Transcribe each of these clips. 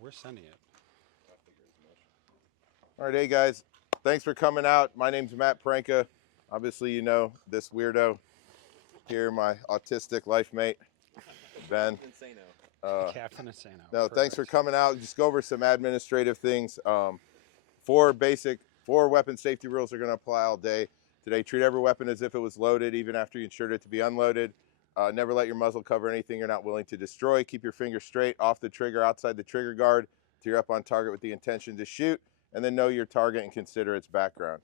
We're sending it. All right, hey guys, thanks for coming out. My name's Matt Pranka. Obviously, you know this weirdo here, my autistic life mate, Ben. Captain Insano. No, thanks for Perfect. coming out. Just go over some administrative things. Four weapon safety rules are going to apply all day today. Treat every weapon as if it was loaded, even after you insured it to be unloaded. Never let your muzzle cover anything you're not willing to destroy. Keep your finger straight off the trigger, outside the trigger guard, till you're up on target with the intention to shoot, and then know your target and consider its background.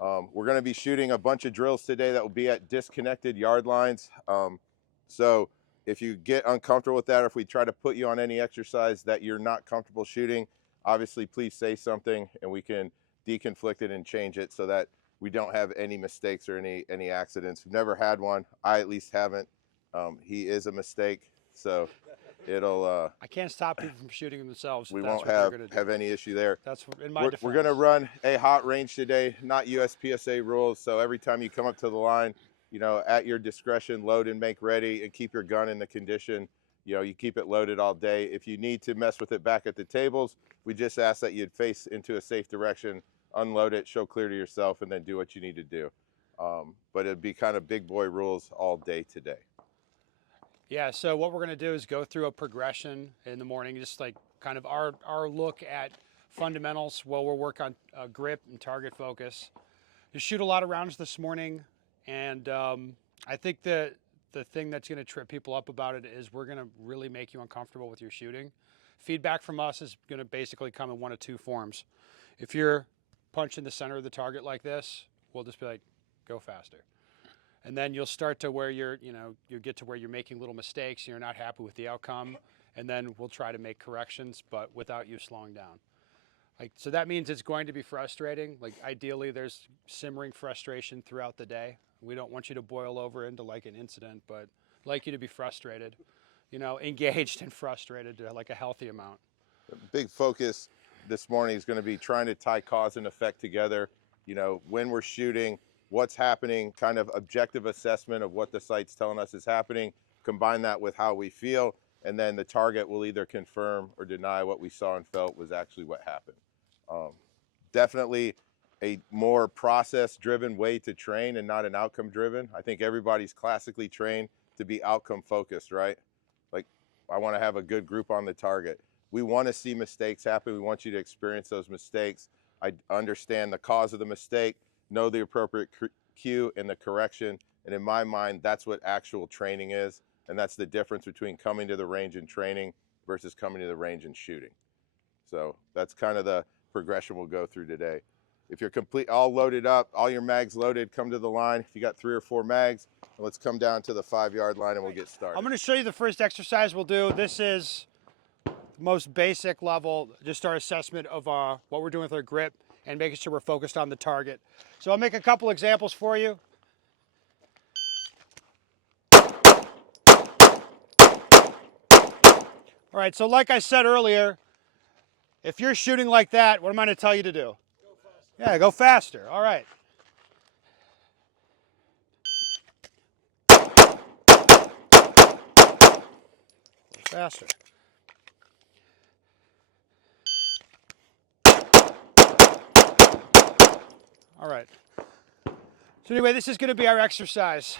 We're going to be shooting a bunch of drills today that will be at disconnected yard lines. So if you get uncomfortable with that, or if we try to put you on any exercise that you're not comfortable shooting, obviously please say something and we can deconflict it and change it so that we don't have any mistakes or any accidents. We've never had one. I at least haven't. He is a mistake, so it'll I can't stop people from shooting themselves. we If that's won't what they're going to do. have any issue there. That's in my We're defense. going to run a hot range today, not USPSA rules. So every time you come up to the line, you know, at your discretion, load and make ready, and keep your gun in the condition. You know, you keep it loaded all day. If you need to mess with it back at the tables, we just ask that you'd face into a safe direction, unload it, show clear to yourself, and then do what you need to do. But it'd be kind of big boy rules all day today. Yeah, so what we're going to do is go through a progression in the morning, just like kind of our look at fundamentals while we'll work on grip and target focus. You shoot a lot of rounds this morning, and I think the thing that's going to trip people up about it is we're going to really make you uncomfortable with your shooting. Feedback from us is going to basically come in one of two forms. If you're punching the center of the target like this, we'll just be like, go faster. And then you'll start to where you get to where you're making little mistakes and you're not happy with the outcome. And then we'll try to make corrections, but without you slowing down. So that means it's going to be frustrating. Like ideally there's simmering frustration throughout the day. We don't want you to boil over into like an incident, but like you to be frustrated, engaged and frustrated to like a healthy amount. The big focus this morning is going to be trying to tie cause and effect together. You know, when we're shooting, what's happening, kind of objective assessment of what the site's telling us is happening, combine that with how we feel, and then the target will either confirm or deny what we saw and felt was actually what happened. Definitely a more process-driven way to train and not an outcome-driven. I think everybody's classically trained to be outcome-focused, right? Like, I want to have a good group on the target. We want to see mistakes happen. We want you to experience those mistakes. I understand the cause of the mistake, know the appropriate cue and the correction. And in my mind, that's what actual training is. And that's the difference between coming to the range and training versus coming to the range and shooting. So that's kind of the progression we'll go through today. If you're all loaded up, all your mags loaded, come to the line. If you got 3 or 4 mags, let's come down to the 5-yard line and we'll get started. I'm going to show you the first exercise we'll do. This is the most basic level, just our assessment of what we're doing with our grip and making sure we're focused on the target. So I'll make a couple examples for you. All right, so like I said earlier, if you're shooting like that, what am I going to tell you to do? Go faster. Yeah, go faster. All right. Go faster. All right. So anyway, this is going to be our exercise.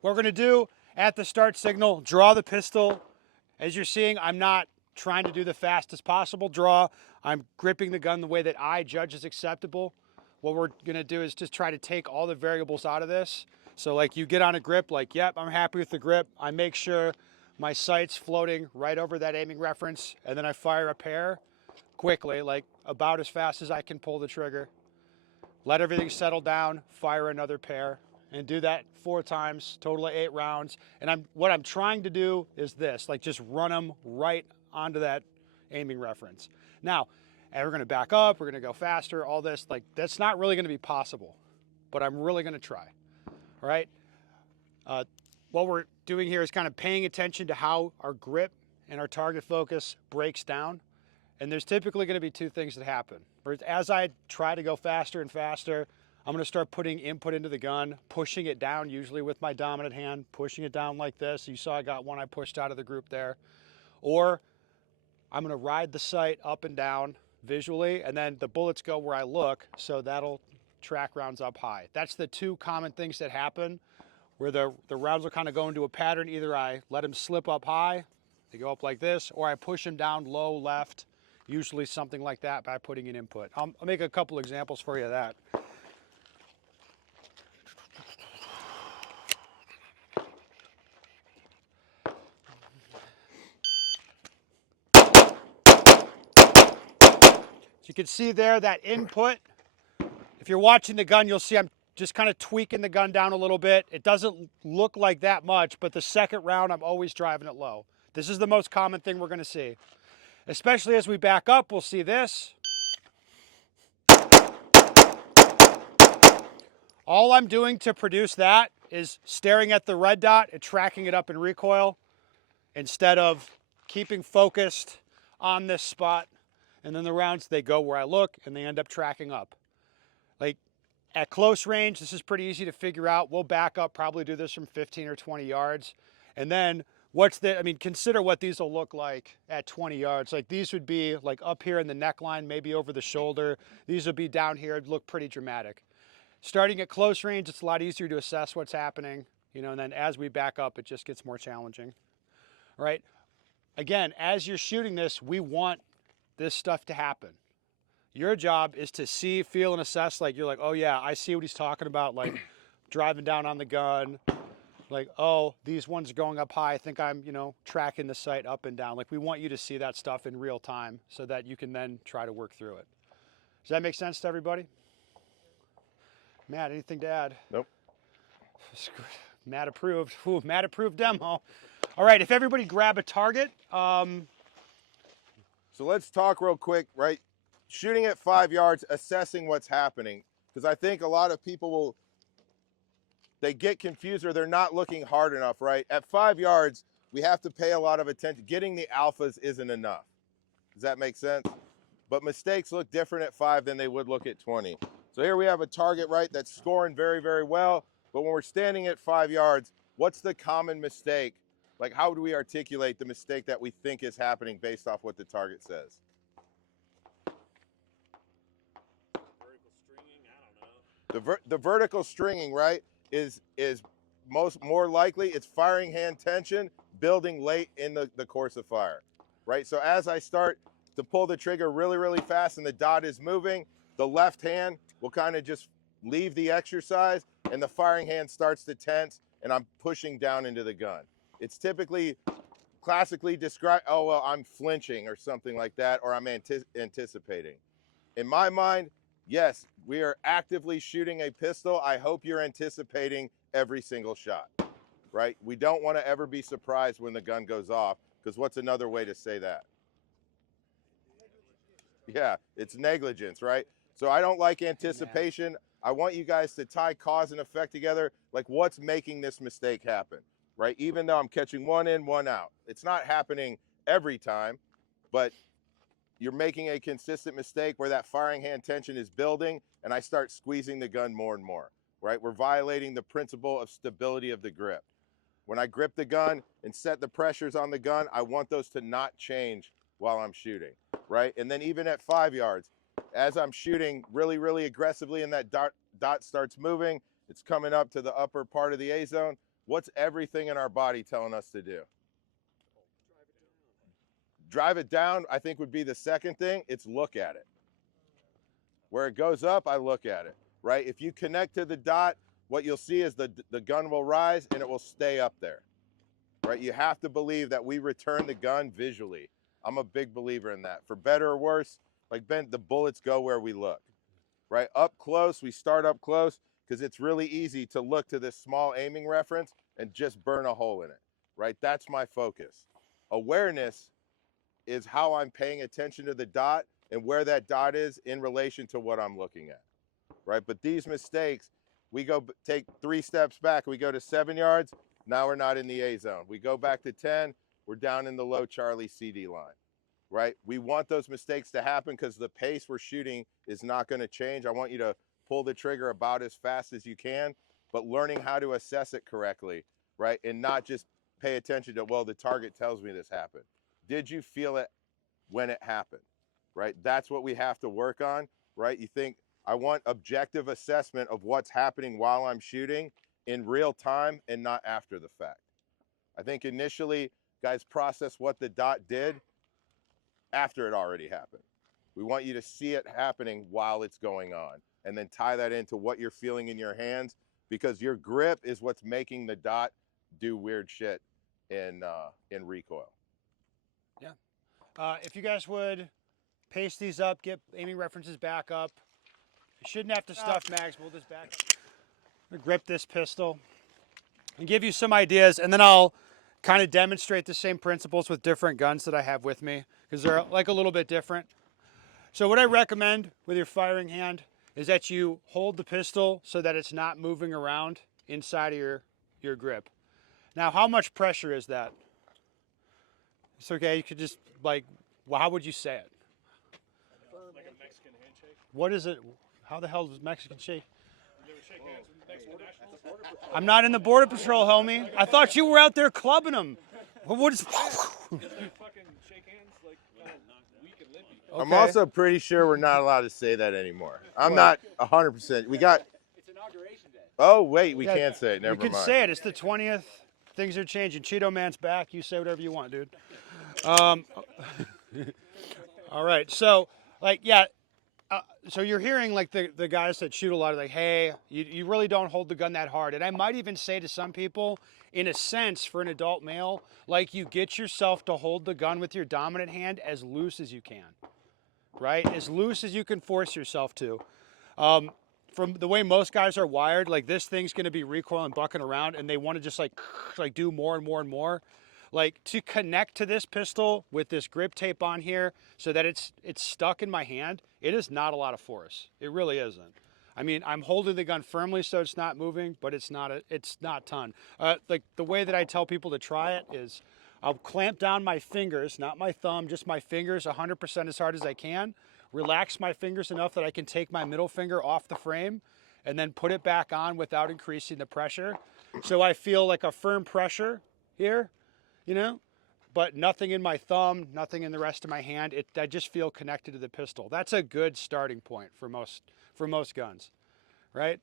What we're going to do at the start signal, draw the pistol. As you're seeing, I'm not trying to do the fastest possible draw. I'm gripping the gun the way that I judge is acceptable. What we're going to do is just try to take all the variables out of this. So like you get on a grip, like, yep, I'm happy with the grip. I make sure my sight's floating right over that aiming reference, and then I fire a pair quickly, like about as fast as I can pull the trigger. Let everything settle down, fire another pair, and do that 4 times, total of 8 rounds. And what I'm trying to do is this, like just run them right onto that aiming reference. Now, and we're gonna back up, we're gonna go faster, all this, like that's not really gonna be possible, but I'm really gonna try, all right? What we're doing here is kind of paying attention to how our grip and our target focus breaks down. And there's typically going to be 2 things that happen. As I try to go faster and faster, I'm going to start putting input into the gun, pushing it down, usually with my dominant hand, pushing it down like this. You saw I got one I pushed out of the group there. Or I'm going to ride the sight up and down visually, and then the bullets go where I look, so that'll track rounds up high. That's the two common things that happen where the rounds will kind of go into a pattern. Either I let them slip up high, they go up like this, or I push them down low left, usually something like that by putting an input. I'll make a couple examples for you of that. So you can see there that input. If you're watching the gun, you'll see I'm just kind of tweaking the gun down a little bit. It doesn't look like that much, but the second round, I'm always driving it low. This is the most common thing we're going to see. Especially as we back up, we'll see this. All I'm doing to produce that is staring at the red dot and tracking it up in recoil instead of keeping focused on this spot. And then the rounds, they go where I look and they end up tracking up. Like at close range, this is pretty easy to figure out. We'll back up, probably do this from 15 or 20 yards. And then consider what these will look like at 20 yards. Like these would be like up here in the neckline, maybe over the shoulder. These would be down here, it'd look pretty dramatic. Starting at close range, it's a lot easier to assess what's happening, and then as we back up, it just gets more challenging. All right. Again, as you're shooting this, we want this stuff to happen. Your job is to see, feel, and assess. Like you're like, oh yeah, I see what he's talking about. Like driving down on the gun. Like, oh, these ones are going up high. I think I'm, tracking the sight up and down. Like we want you to see that stuff in real time so that you can then try to work through it. Does that make sense to everybody? Matt, anything to add? Nope. Matt approved. Ooh, Matt approved demo. All right, if everybody grab a target. So let's talk real quick, right? Shooting at 5 yards, assessing what's happening. Because I think a lot of people they get confused or they're not looking hard enough, right? At 5 yards, we have to pay a lot of attention. Getting the alphas isn't enough. Does that make sense? But mistakes look different at 5 than they would look at 20. So here we have a target, right, that's scoring very, very well. But when we're standing at 5 yards, what's the common mistake? Like, how do we articulate the mistake that we think is happening based off what the target says? Vertical stringing, I don't know. The vertical stringing, right, is more likely it's firing hand tension building late in the course of fire, right? So as I start to pull the trigger really, really fast and the dot is moving, the left hand will kind of just leave the exercise and the firing hand starts to tense and I'm pushing down into the gun. It's typically classically described, oh, well, I'm flinching or something like that, or I'm anticipating. In my mind, yes, we are actively shooting a pistol. I hope you're anticipating every single shot, right? We don't want to ever be surprised when the gun goes off, because what's another way to say that? Yeah, it's negligence, right? So I don't like anticipation. I want you guys to tie cause and effect together. Like what's making this mistake happen, right? Even though I'm catching one in, one out. It's not happening every time, but you're making a consistent mistake where that firing hand tension is building and I start squeezing the gun more and more, right? We're violating the principle of stability of the grip. When I grip the gun and set the pressures on the gun, I want those to not change while I'm shooting, right? And then even at 5 yards, as I'm shooting really, really aggressively and that dot starts moving, it's coming up to the upper part of the A zone. What's everything in our body telling us to do? Drive it down, I think would be the second thing. It's look at it. Where it goes up, I look at it, right? If you connect to the dot, what you'll see is the gun will rise and it will stay up there, right? You have to believe that we return the gun visually. I'm a big believer in that. For better or worse, like Ben, the bullets go where we look, right? Up close, we start up close because it's really easy to look to this small aiming reference and just burn a hole in it, right? That's my focus. Awareness is how I'm paying attention to the dot and where that dot is in relation to what I'm looking at, right? But these mistakes, we take 3 steps back, we go to 7 yards, now we're not in the A zone. We go back to 10, we're down in the low Charlie CD line, right? We want those mistakes to happen because the pace we're shooting is not going to change. I want you to pull the trigger about as fast as you can, but learning how to assess it correctly, right? And not just pay attention to, well, the target tells me this happened. Did you feel it when it happened, right? That's what we have to work on, right? You think, I want objective assessment of what's happening while I'm shooting in real time and not after the fact. I think initially guys process what the dot did after it already happened. We want you to see it happening while it's going on, and then tie that into what you're feeling in your hands, because your grip is what's making the dot do weird shit in recoil. Yeah. If you guys would paste these up, get aiming references back up. You shouldn't have to stuff mags. We'll just back up. I'm gonna grip this pistol and give you some ideas, and then I'll kind of demonstrate the same principles with different guns that I have with me, because they're like a little bit different. So what I recommend with your firing hand is that you hold the pistol so that it's not moving around inside of your grip. Now, how much pressure is that? It's okay, you could just, like, well, how would you say it? Like a Mexican handshake. What is it? How the hell does Mexican shake? You ever shake hands with Mexican nationals? I'm not in the Border Patrol, homie. I thought you were out there clubbing them. What is... They fucking shake hands like weak and lippy. Okay. I'm also pretty sure we're not allowed to say that anymore. I'm not 100%. We got. It's inauguration day. Oh wait, we Yeah, can't say it. Never You can mind. say it. It's the 20th. Things are changing. Cheeto Man's back. You say whatever you want, dude. All right. So, like, yeah. So you're hearing, like, the guys that shoot a lot of, like, hey, you really don't hold the gun that hard. And I might even say to some people, in a sense, for an adult male, like, you get yourself to hold the gun with your dominant hand as loose as you can, right? As loose as you can force yourself to. From the way most guys are wired, like, this thing's going to be recoiling, bucking around, and they want to just like do more and more and more. Like, to connect to this pistol with this grip tape on here so that it's stuck in my hand, it is not a lot of force. It really isn't. I mean, I'm holding the gun firmly so it's not moving, but it's not ton. Like, the way that I tell people to try it is I'll clamp down my fingers, not my thumb, just my fingers 100% as hard as I can. Relax my fingers enough that I can take my middle finger off the frame and then put it back on without increasing the pressure. So I feel like a firm pressure here, you know, but nothing in my thumb, nothing in the rest of my hand. I just feel connected to the pistol. That's a good starting point for most guns, right?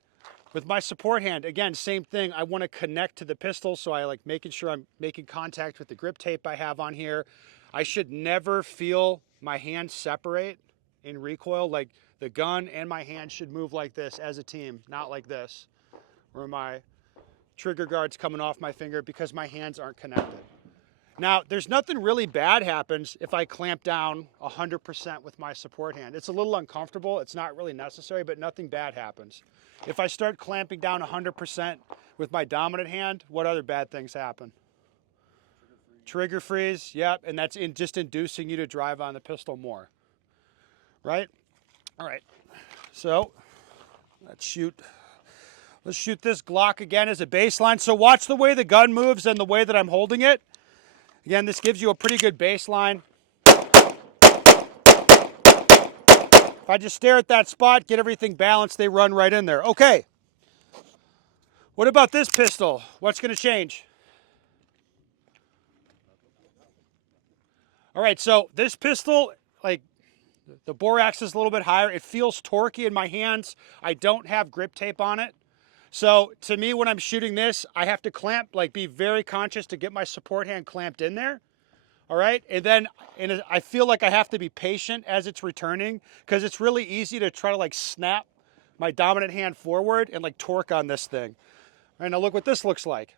With my support hand, again, same thing. I want to connect to the pistol, so I like making sure I'm making contact with the grip tape I have on here. I should never feel my hand separate in recoil. Like, the gun and my hand should move like this as a team, not like this, where my trigger guard's coming off my finger because my hands aren't connected. Now, there's nothing really bad happens if I clamp down 100% with my support hand. It's a little uncomfortable. It's not really necessary, but nothing bad happens. If I start clamping down 100% with my dominant hand, what other bad things happen? Trigger freeze, yep, and that's just inducing you to drive on the pistol more. Right? All right. So let's shoot this Glock again as a baseline. So watch the way the gun moves and the way that I'm holding it. Again, this gives you a pretty good baseline. If I just stare at that spot, get everything balanced, they run right in there. Okay. What about this pistol? What's going to change? All right, so this pistol, like, the bore axis is a little bit higher. It feels torquey in my hands. I don't have grip tape on it. So to me, when I'm shooting this, I have to clamp, like, be very conscious to get my support hand clamped in there. All right, and then I feel like I have to be patient as it's returning, because it's really easy to try to, like, snap my dominant hand forward and, like, torque on this thing. All right, now look what this looks like.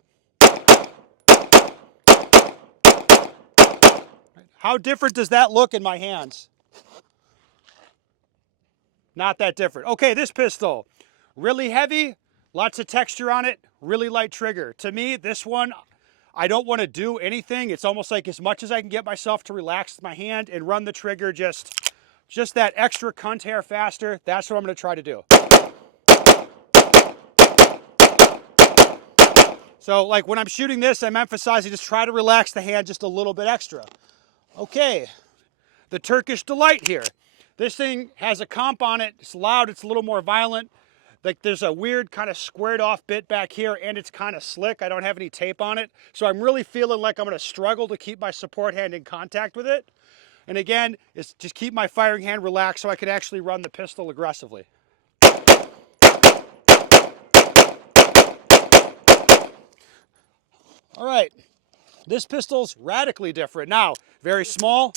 How different does that look in my hands? Not that different. Okay, this pistol, really heavy, lots of texture on it, really light trigger. To me, this one, I don't want to do anything. It's almost like as much as I can get myself to relax my hand and run the trigger just that extra cunt hair faster. That's what I'm going to try to do. So, like, when I'm shooting this, I'm emphasizing just try to relax the hand just a little bit extra. Okay, the Turkish Delight here. This thing has a comp on it. It's loud. It's a little more violent. Like, there's a weird kind of squared off bit back here, and it's kind of slick. I don't have any tape on it. So I'm really feeling like I'm going to struggle to keep my support hand in contact with it. And again, it's just keep my firing hand relaxed so I can actually run the pistol aggressively. All right, this pistol's radically different. Now, very small,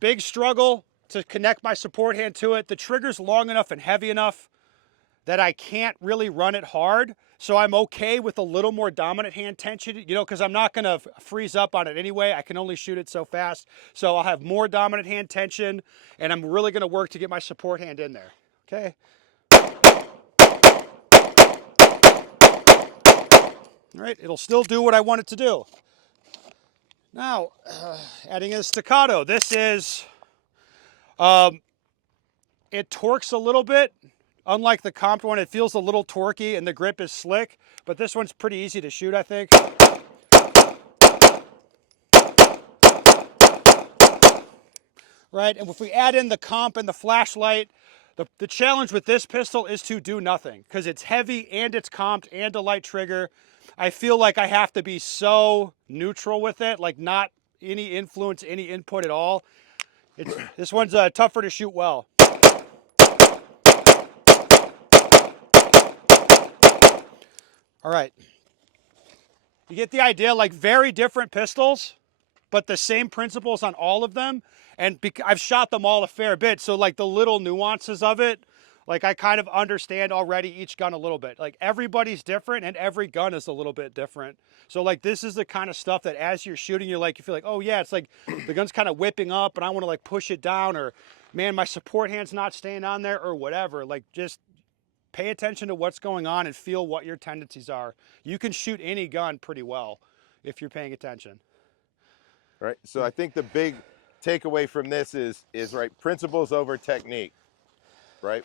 big struggle to connect my support hand to it. The trigger's long enough and heavy enough that I can't really run it hard. So I'm okay with a little more dominant hand tension, you know, because I'm not gonna freeze up on it anyway. I can only shoot it so fast. So I'll have more dominant hand tension, and I'm really gonna work to get my support hand in there, okay? All right, it'll still do what I want it to do. Now, adding in a staccato. This is, it torques a little bit. Unlike the comped one, it feels a little torquey and the grip is slick, but this one's pretty easy to shoot, I think. Right, and if we add in the comp and the flashlight, the challenge with this pistol is to do nothing because it's heavy and it's comped and a light trigger. I feel like I have to be so neutral with it, like not any influence, any input at all. This one's tougher to shoot well. All right. You get the idea, like very different pistols, but the same principles on all of them. And I've shot them all a fair bit, so like the little nuances of it, like I kind of understand already each gun a little bit. Like everybody's different and every gun is a little bit different. So like this is the kind of stuff that as you're shooting, you feel like, oh yeah, it's like the gun's kind of whipping up and I want to like push it down, or man, my support hand's not staying on there, or whatever. Like just pay attention to what's going on and feel what your tendencies are. You can shoot any gun pretty well if you're paying attention. Right. So I think the big takeaway from this is right, principles over technique. Right.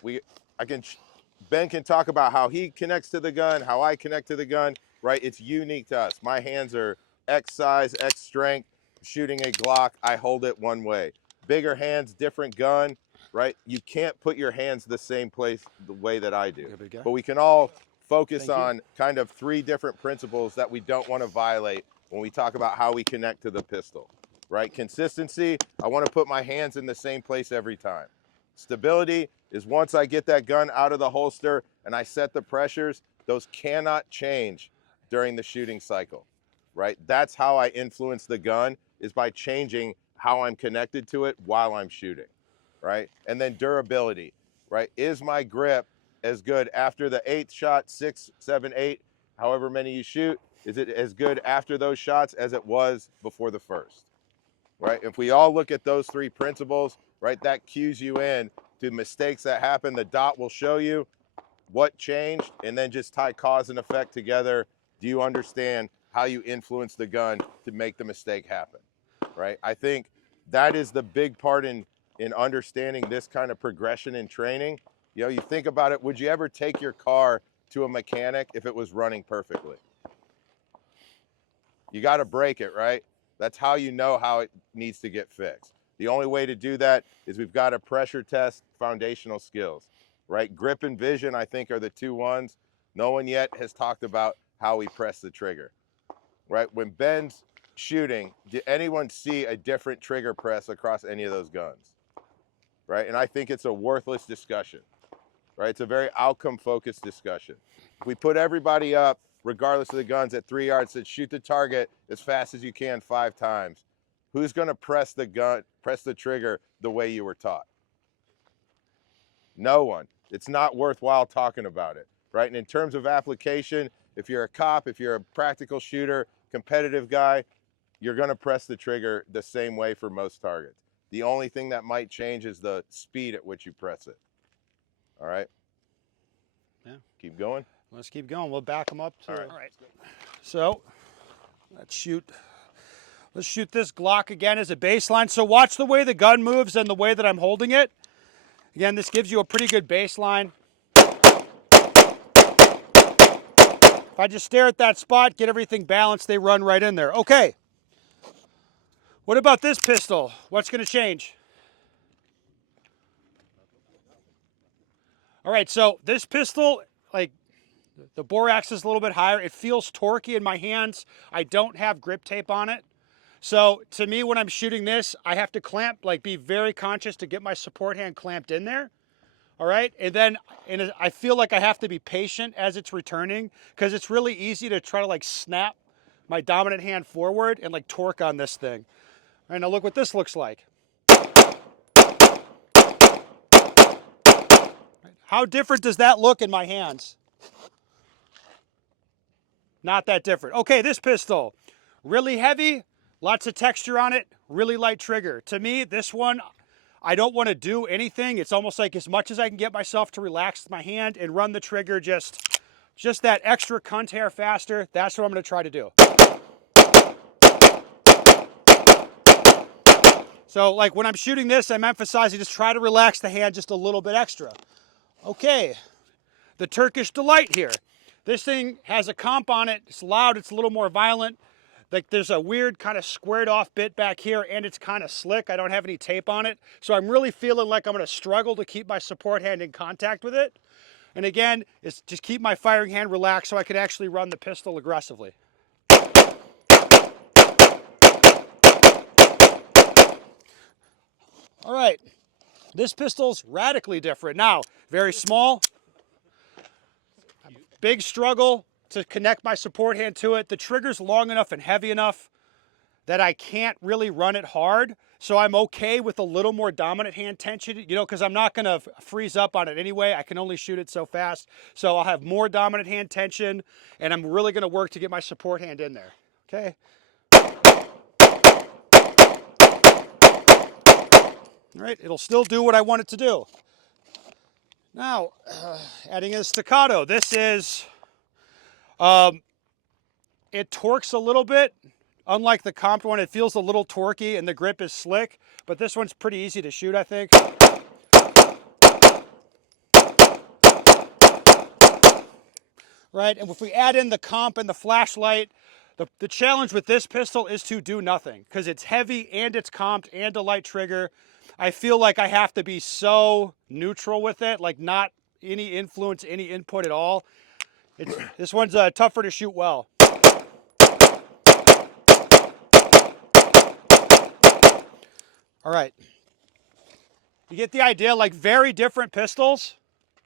Ben can talk about how he connects to the gun, how I connect to the gun. Right. It's unique to us. My hands are X size, X strength. Shooting a Glock, I hold it one way. Bigger hands, different gun. Right. You can't put your hands the same place the way that I do. But we can all focus on kind of 3 different principles that we don't want to violate when we talk about how we connect to the pistol, right? Consistency, I want to put my hands in the same place every time. Stability is once I get that gun out of the holster and I set the pressures, those cannot change during the shooting cycle, right? That's how I influence the gun, is by changing how I'm connected to it while I'm shooting, right? And then durability, right? Is my grip as good after the 8th shot, 6, 7, 8, however many you shoot? Is it as good after those shots as it was before the first, right? If we all look at those 3 principles, right, that cues you in to mistakes that happen. The dot will show you what changed, and then just tie cause and effect together. Do you understand how you influence the gun to make the mistake happen, right? I think that is the big part in understanding this kind of progression in training. You know, you think about it, would you ever take your car to a mechanic if it was running perfectly? You got to break it, right? That's how you know how it needs to get fixed. The only way to do that is we've got to pressure test foundational skills, right? Grip and vision, I think, are the 2 ones. No one yet has talked about how we press the trigger, right? When Ben's shooting, did anyone see a different trigger press across any of those guns, right? And I think it's a worthless discussion, right? It's a very outcome-focused discussion. If we put everybody up, regardless of the guns, at 3 yards, said shoot the target as fast as you can 5 times, who's going to press the trigger the way you were taught? No one. It's not worthwhile talking about it, right? And in terms of application, if you're a cop, if you're a practical shooter, competitive guy, you're going to press the trigger the same way for most targets. The only thing that might change is the speed at which you press it. All right? Yeah. Keep going. Let's keep going. We'll back them up. All right. So let's shoot this Glock again as a baseline. So watch the way the gun moves and the way that I'm holding it. Again, this gives you a pretty good baseline. If I just stare at that spot, get everything balanced, they run right in there. Okay. What about this pistol? What's going to change? All right, so this pistol, like, the bore axis is a little bit higher. It feels torquey in my hands. I don't have grip tape on it. So to me, when I'm shooting this, I have to clamp, like be very conscious to get my support hand clamped in there. All right. And then I feel like I have to be patient as it's returning because it's really easy to try to like snap my dominant hand forward and like torque on this thing. All right, now look what this looks like. How different does that look in my hands? Not that different. Okay, this pistol, really heavy, lots of texture on it, really light trigger. To me, this one, I don't want to do anything. It's almost like as much as I can get myself to relax my hand and run the trigger just that extra cunt hair faster. That's what I'm going to try to do. So like when I'm shooting this, I'm emphasizing just try to relax the hand just a little bit extra. Okay, the Turkish Delight here. This thing has a comp on it. It's loud, it's a little more violent. Like there's a weird kind of squared off bit back here and it's kind of slick. I don't have any tape on it. So I'm really feeling like I'm gonna struggle to keep my support hand in contact with it. And again, it's just keep my firing hand relaxed so I can actually run the pistol aggressively. All right, this pistol's radically different. Now, very small, big struggle to connect my support hand to it. The trigger's long enough and heavy enough that I can't really run it hard. So I'm okay with a little more dominant hand tension, you know, because I'm not going to freeze up on it anyway. I can only shoot it so fast. So I'll have more dominant hand tension, and I'm really going to work to get my support hand in there. Okay. All right, it'll still do what I want it to do. Now, adding a staccato. This is, it torques a little bit. Unlike the comped one, it feels a little torquey and the grip is slick, but this one's pretty easy to shoot, I think. Right, and if we add in the comp and the flashlight, the challenge with this pistol is to do nothing because it's heavy and it's comped and a light trigger. I feel like I have to be so neutral with it, like not any influence, any input at all. This one's tougher to shoot well. All right. You get the idea, like very different pistols,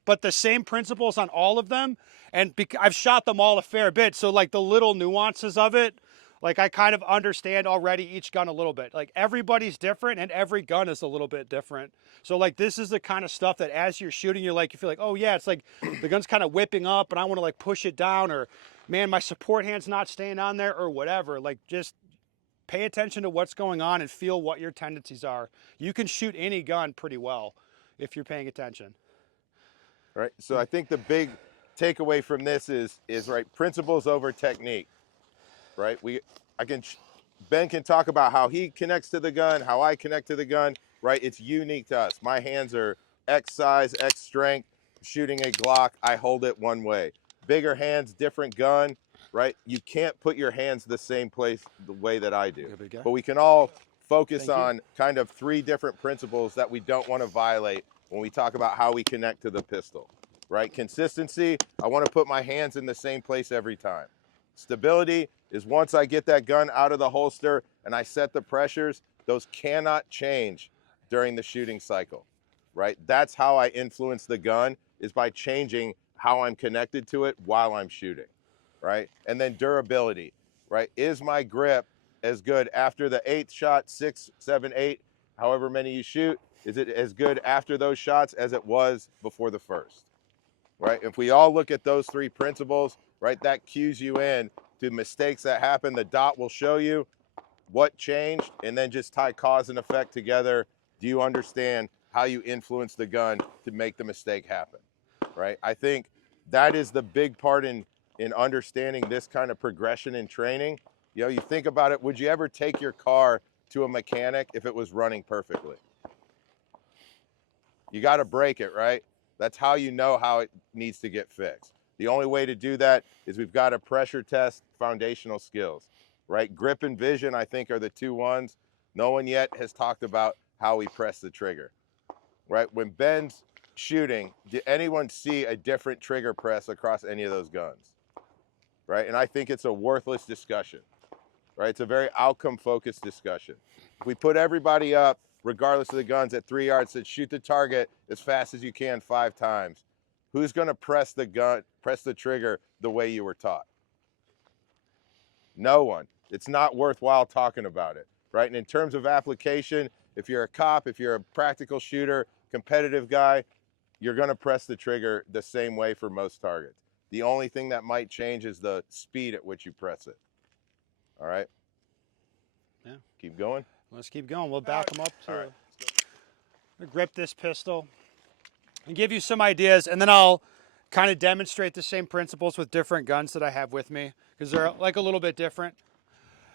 but the same principles on all of them. And I've shot them all a fair bit, so like the little nuances of it, like I kind of understand already each gun a little bit. Like everybody's different and every gun is a little bit different. So like this is the kind of stuff that as you're shooting, you feel like, oh yeah, it's like the gun's kind of whipping up and I want to like push it down, or man, my support hand's not staying on there, or whatever. Like just pay attention to what's going on and feel what your tendencies are. You can shoot any gun pretty well if you're paying attention. Right. So I think the big takeaway from this is right, principles over technique. Right. Ben can talk about how he connects to the gun, how I connect to the gun. Right. It's unique to us. My hands are X size, X strength. Shooting a Glock, I hold it one way. Bigger hands, different gun. Right. You can't put your hands the same place the way that I do. But we can all focus on kind of three different principles that we don't want to violate when we talk about how we connect to the pistol. Right. Consistency. I want to put my hands in the same place every time. Stability is once I get that gun out of the holster and I set the pressures, those cannot change during the shooting cycle, right? That's how I influence the gun, is by changing how I'm connected to it while I'm shooting, right? And then durability, right? Is my grip as good after the 8th shot, 6, 7, 8, however many you shoot? Is it as good after those shots as it was before the first? Right? If we all look at those three principles, right, that cues you in to mistakes that happen. The dot will show you what changed, and then just tie cause and effect together. Do you understand how you influence the gun to make the mistake happen? Right? I think that is the big part in understanding this kind of progression in training. You know, you think about it, would you ever take your car to a mechanic if it was running perfectly? You got to break it, right? That's how you know how it needs to get fixed. The only way to do that is we've got to pressure test foundational skills, right? Grip and vision, I think, are the two ones. No one yet has talked about how we press the trigger, right? When Ben's shooting, did anyone see a different trigger press across any of those guns, right? And I think it's a worthless discussion, right? It's a very outcome-focused discussion. If we put everybody up, regardless of the guns, at 3 yards, said shoot the target as fast as you can 5 times, who's going to press the trigger the way you were taught? No one. It's not worthwhile talking about it, right? And in terms of application, if you're a cop, if you're a practical shooter, competitive guy, you're going to press the trigger the same way for most targets. The only thing that might change is the speed at which you press it. All right? Yeah. Keep going. Let's keep going. We'll back them up to All right. grip this pistol and give you some ideas, and then I'll kind of demonstrate the same principles with different guns that I have with me because they're like a little bit different.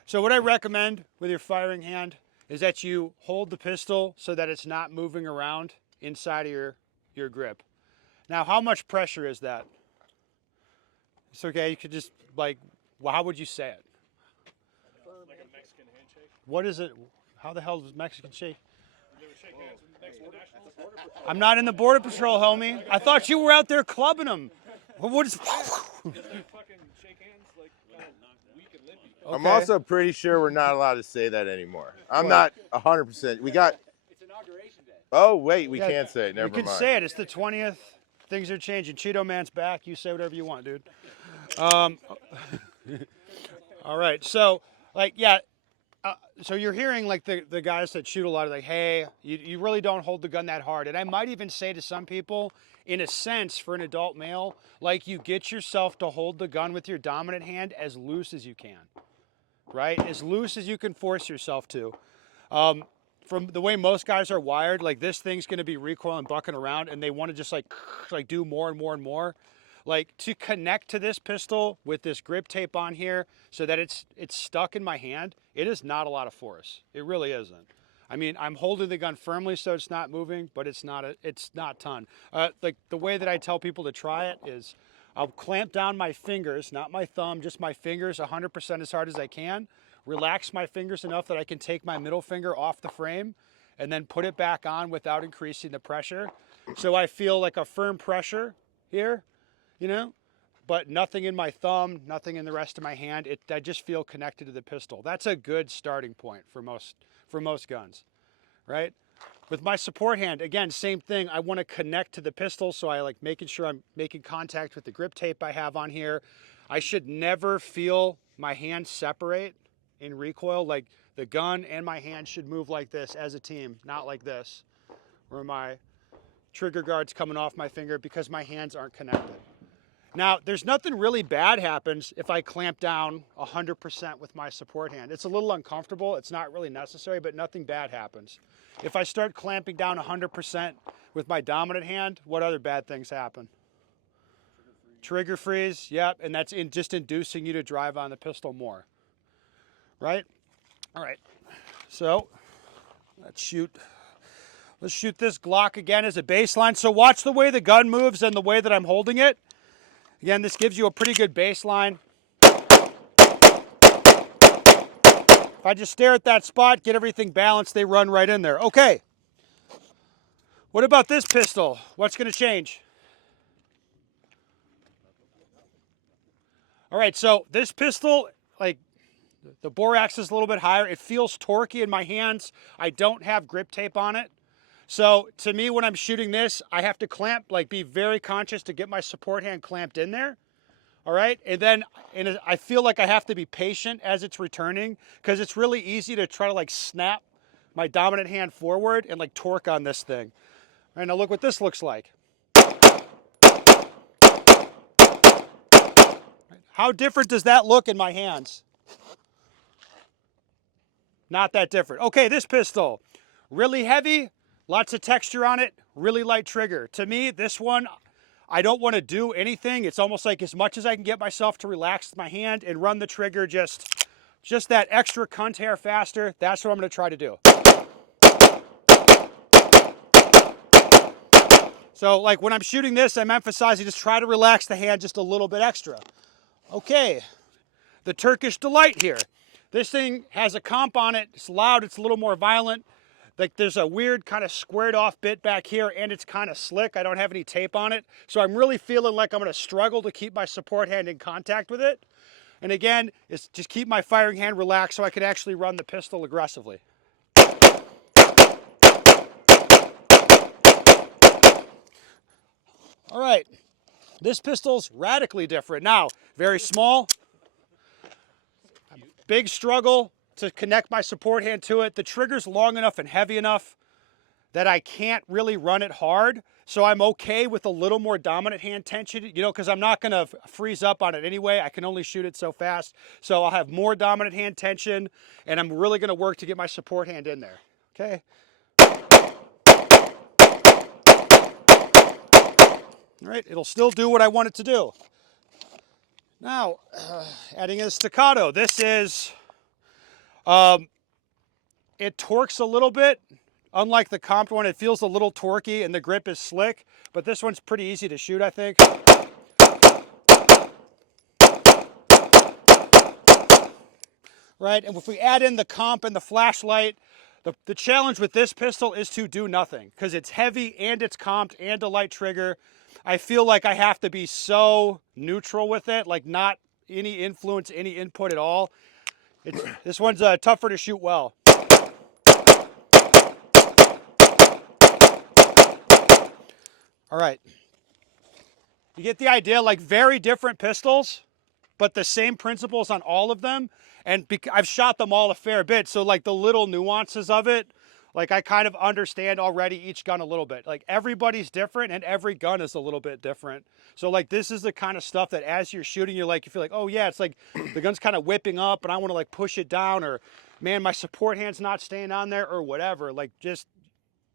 So what I recommend with your firing hand is that you hold the pistol so that it's not moving around inside of your grip. Now, how much pressure is that? It's okay. You could just like, well, how would you say it? Like a Mexican handshake. What is it? How the hell does Mexican shake? You never shake hands with Mexican nationals? I'm not in the Border Patrol, homie. I thought you were out there clubbing them. What is? They fucking shake hands like weak and limpy. Okay. I'm also pretty sure we're not allowed to say that anymore. I'm not 100%. We got. It's inauguration day. Oh wait, we Yeah, can't say it. Never You can mind. say it. It's the 20th. Things are changing. Cheeto Man's back. You say whatever you want, dude. All right. So, like, yeah. So you're hearing like the guys that shoot a lot of like, hey, you really don't hold the gun that hard. And I might even say to some people, in a sense, for an adult male, like you get yourself to hold the gun with your dominant hand as loose as you can, right? As loose as you can force yourself to. From the way most guys are wired, like this thing's going to be recoiling, bucking around, and they want to just like do more and more and more. Like to connect to this pistol with this grip tape on here so that it's stuck in my hand, it is not a lot of force. It really isn't. I mean, I'm holding the gun firmly so it's not moving, but it's not a ton. Like the way that I tell people to try it is I'll clamp down my fingers, not my thumb, just my fingers 100% as hard as I can. Relax my fingers enough that I can take my middle finger off the frame and then put it back on without increasing the pressure. So I feel like a firm pressure here, you know, but nothing in my thumb, nothing in the rest of my hand. I just feel connected to the pistol. That's a good starting point for most guns, right? With my support hand, again, same thing. I want to connect to the pistol, so I like making sure I'm making contact with the grip tape I have on here. I should never feel my hand separate in recoil. Like the gun and my hand should move like this as a team, not like this, where my trigger guard's coming off my finger because my hands aren't connected. Now, there's nothing really bad happens if I clamp down 100% with my support hand. It's a little uncomfortable. It's not really necessary, but nothing bad happens. If I start clamping down 100% with my dominant hand, what other bad things happen? Trigger freeze, yep, and that's just inducing you to drive on the pistol more, right? All right, so let's shoot this Glock again as a baseline. So watch the way the gun moves and the way that I'm holding it. Again, this gives you a pretty good baseline. If I just stare at that spot, get everything balanced, they run right in there. Okay. What about this pistol? What's going to change? All right, so this pistol, like the bore axis is a little bit higher. It feels torquey in my hands. I don't have grip tape on it. So to me, when I'm shooting this, I have to clamp, like be very conscious to get my support hand clamped in there. All right. And then I feel like I have to be patient as it's returning because it's really easy to try to like snap my dominant hand forward and like torque on this thing. All right, now look what this looks like. How different does that look in my hands? Not that different. Okay, this pistol, really heavy. Lots of texture on it, really light trigger. To me, this one, I don't want to do anything. It's almost like as much as I can get myself to relax my hand and run the trigger just that extra cunt hair faster, that's what I'm going to try to do. So like when I'm shooting this, I'm emphasizing just try to relax the hand just a little bit extra. Okay, the Turkish Delight here. This thing has a comp on it. It's loud, it's a little more violent. Like there's a weird kind of squared off bit back here and it's kind of slick. I don't have any tape on it. So I'm really feeling like I'm going to struggle to keep my support hand in contact with it. And again, it's just keep my firing hand relaxed so I can actually run the pistol aggressively. All right, this pistol's radically different. Now, very small, big struggle to connect my support hand to it. The trigger's long enough and heavy enough that I can't really run it hard. So I'm okay with a little more dominant hand tension, you know, because I'm not going to freeze up on it anyway. I can only shoot it so fast. So I'll have more dominant hand tension, and I'm really going to work to get my support hand in there. Okay. All right, it'll still do what I want it to do. Now, adding a staccato. This is, it torques a little bit. Unlike the comped one, it feels a little torquey and the grip is slick, but this one's pretty easy to shoot, I think. Right, and if we add in the comp and the flashlight, the challenge with this pistol is to do nothing because it's heavy and it's comped and a light trigger. I feel like I have to be so neutral with it, like not any influence, any input at all. This one's tougher to shoot well. All right. You get the idea, like very different pistols, but the same principles on all of them. And I've shot them all a fair bit, so like the little nuances of it, like I kind of understand already each gun a little bit. Like everybody's different and every gun is a little bit different. So like this is the kind of stuff that as you're shooting, you feel like, oh yeah, it's like the gun's kind of whipping up and I want to like push it down, or man, my support hand's not staying on there, or whatever. Like just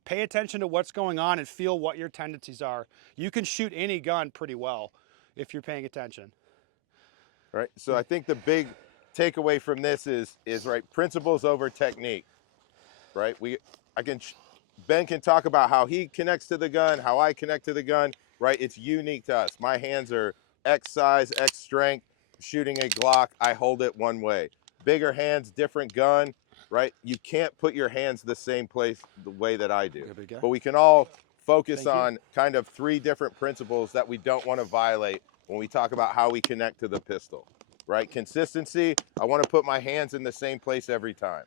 pay attention to what's going on and feel what your tendencies are. You can shoot any gun pretty well if you're paying attention. Right. So I think the big takeaway from this is right, principles over technique. Right. Ben can talk about how he connects to the gun, how I connect to the gun. Right. It's unique to us. My hands are X size, X strength. Shooting a Glock, I hold it one way. Bigger hands, different gun. Right. You can't put your hands the same place the way that I do. But we can all focus on kind of 3 different principles that we don't want to violate when we talk about how we connect to the pistol. Right. Consistency. I want to put my hands in the same place every time.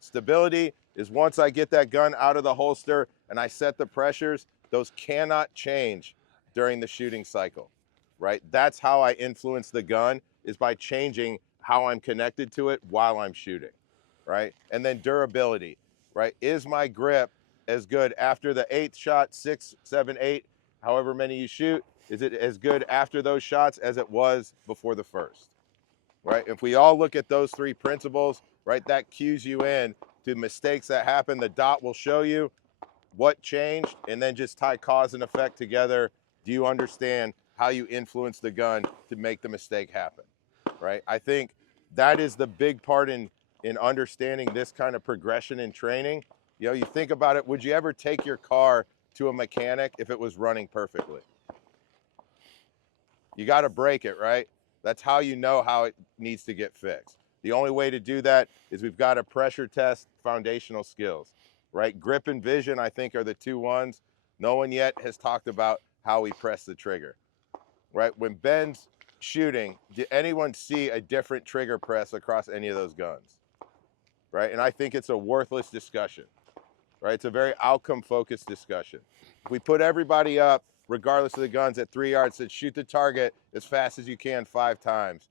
Stability is once I get that gun out of the holster and I set the pressures, those cannot change during the shooting cycle, right? That's how I influence the gun, is by changing how I'm connected to it while I'm shooting, right? And then durability, right? Is my grip as good after the 8th shot, 6, 7, 8, however many you shoot? Is it as good after those shots as it was before the first? Right? If we all look at those 3 principles, right, that cues you in to mistakes that happen. The dot will show you what changed, and then just tie cause and effect together. Do you understand how you influence the gun to make the mistake happen? Right? I think that is the big part in understanding this kind of progression in training. You know, you think about it, would you ever take your car to a mechanic if it was running perfectly? You got to break it, right? That's how you know how it needs to get fixed. The only way to do that is we've got to pressure test foundational skills, right? Grip and vision, I think, are the 2 ones. No one yet has talked about how we press the trigger, right? When Ben's shooting, did anyone see a different trigger press across any of those guns, right? And I think it's a worthless discussion, right? It's a very outcome-focused discussion. If we put everybody up, regardless of the guns, at 3 yards, said shoot the target as fast as you can 5 times,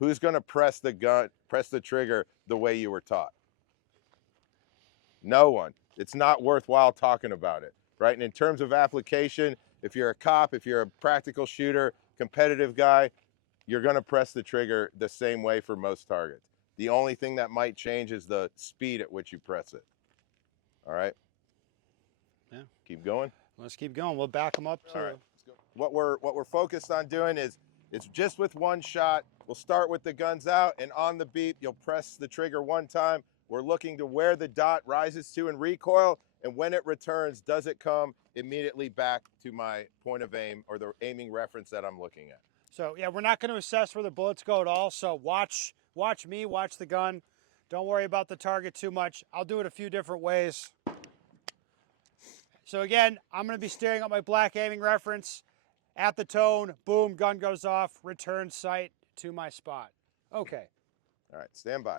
who's going to press the trigger the way you were taught? No one. It's not worthwhile talking about it, right? And in terms of application, if you're a cop, if you're a practical shooter, competitive guy, you're going to press the trigger the same way for most targets. The only thing that might change is the speed at which you press it. All right? Yeah. Keep going. Let's keep going. We'll back them up. All right. Let's go. What we're focused on doing is it's just with 1 shot. We'll start with the guns out, and on the beep, you'll press the trigger 1 time. We're looking to where the dot rises to in recoil, and when it returns, does it come immediately back to my point of aim or the aiming reference that I'm looking at? So yeah, we're not going to assess where the bullets go at all. So watch me, watch the gun. Don't worry about the target too much. I'll do it a few different ways. So again, I'm going to be staring at my black aiming reference. At the tone, boom, gun goes off, return sight to my spot. Okay. All right, stand by.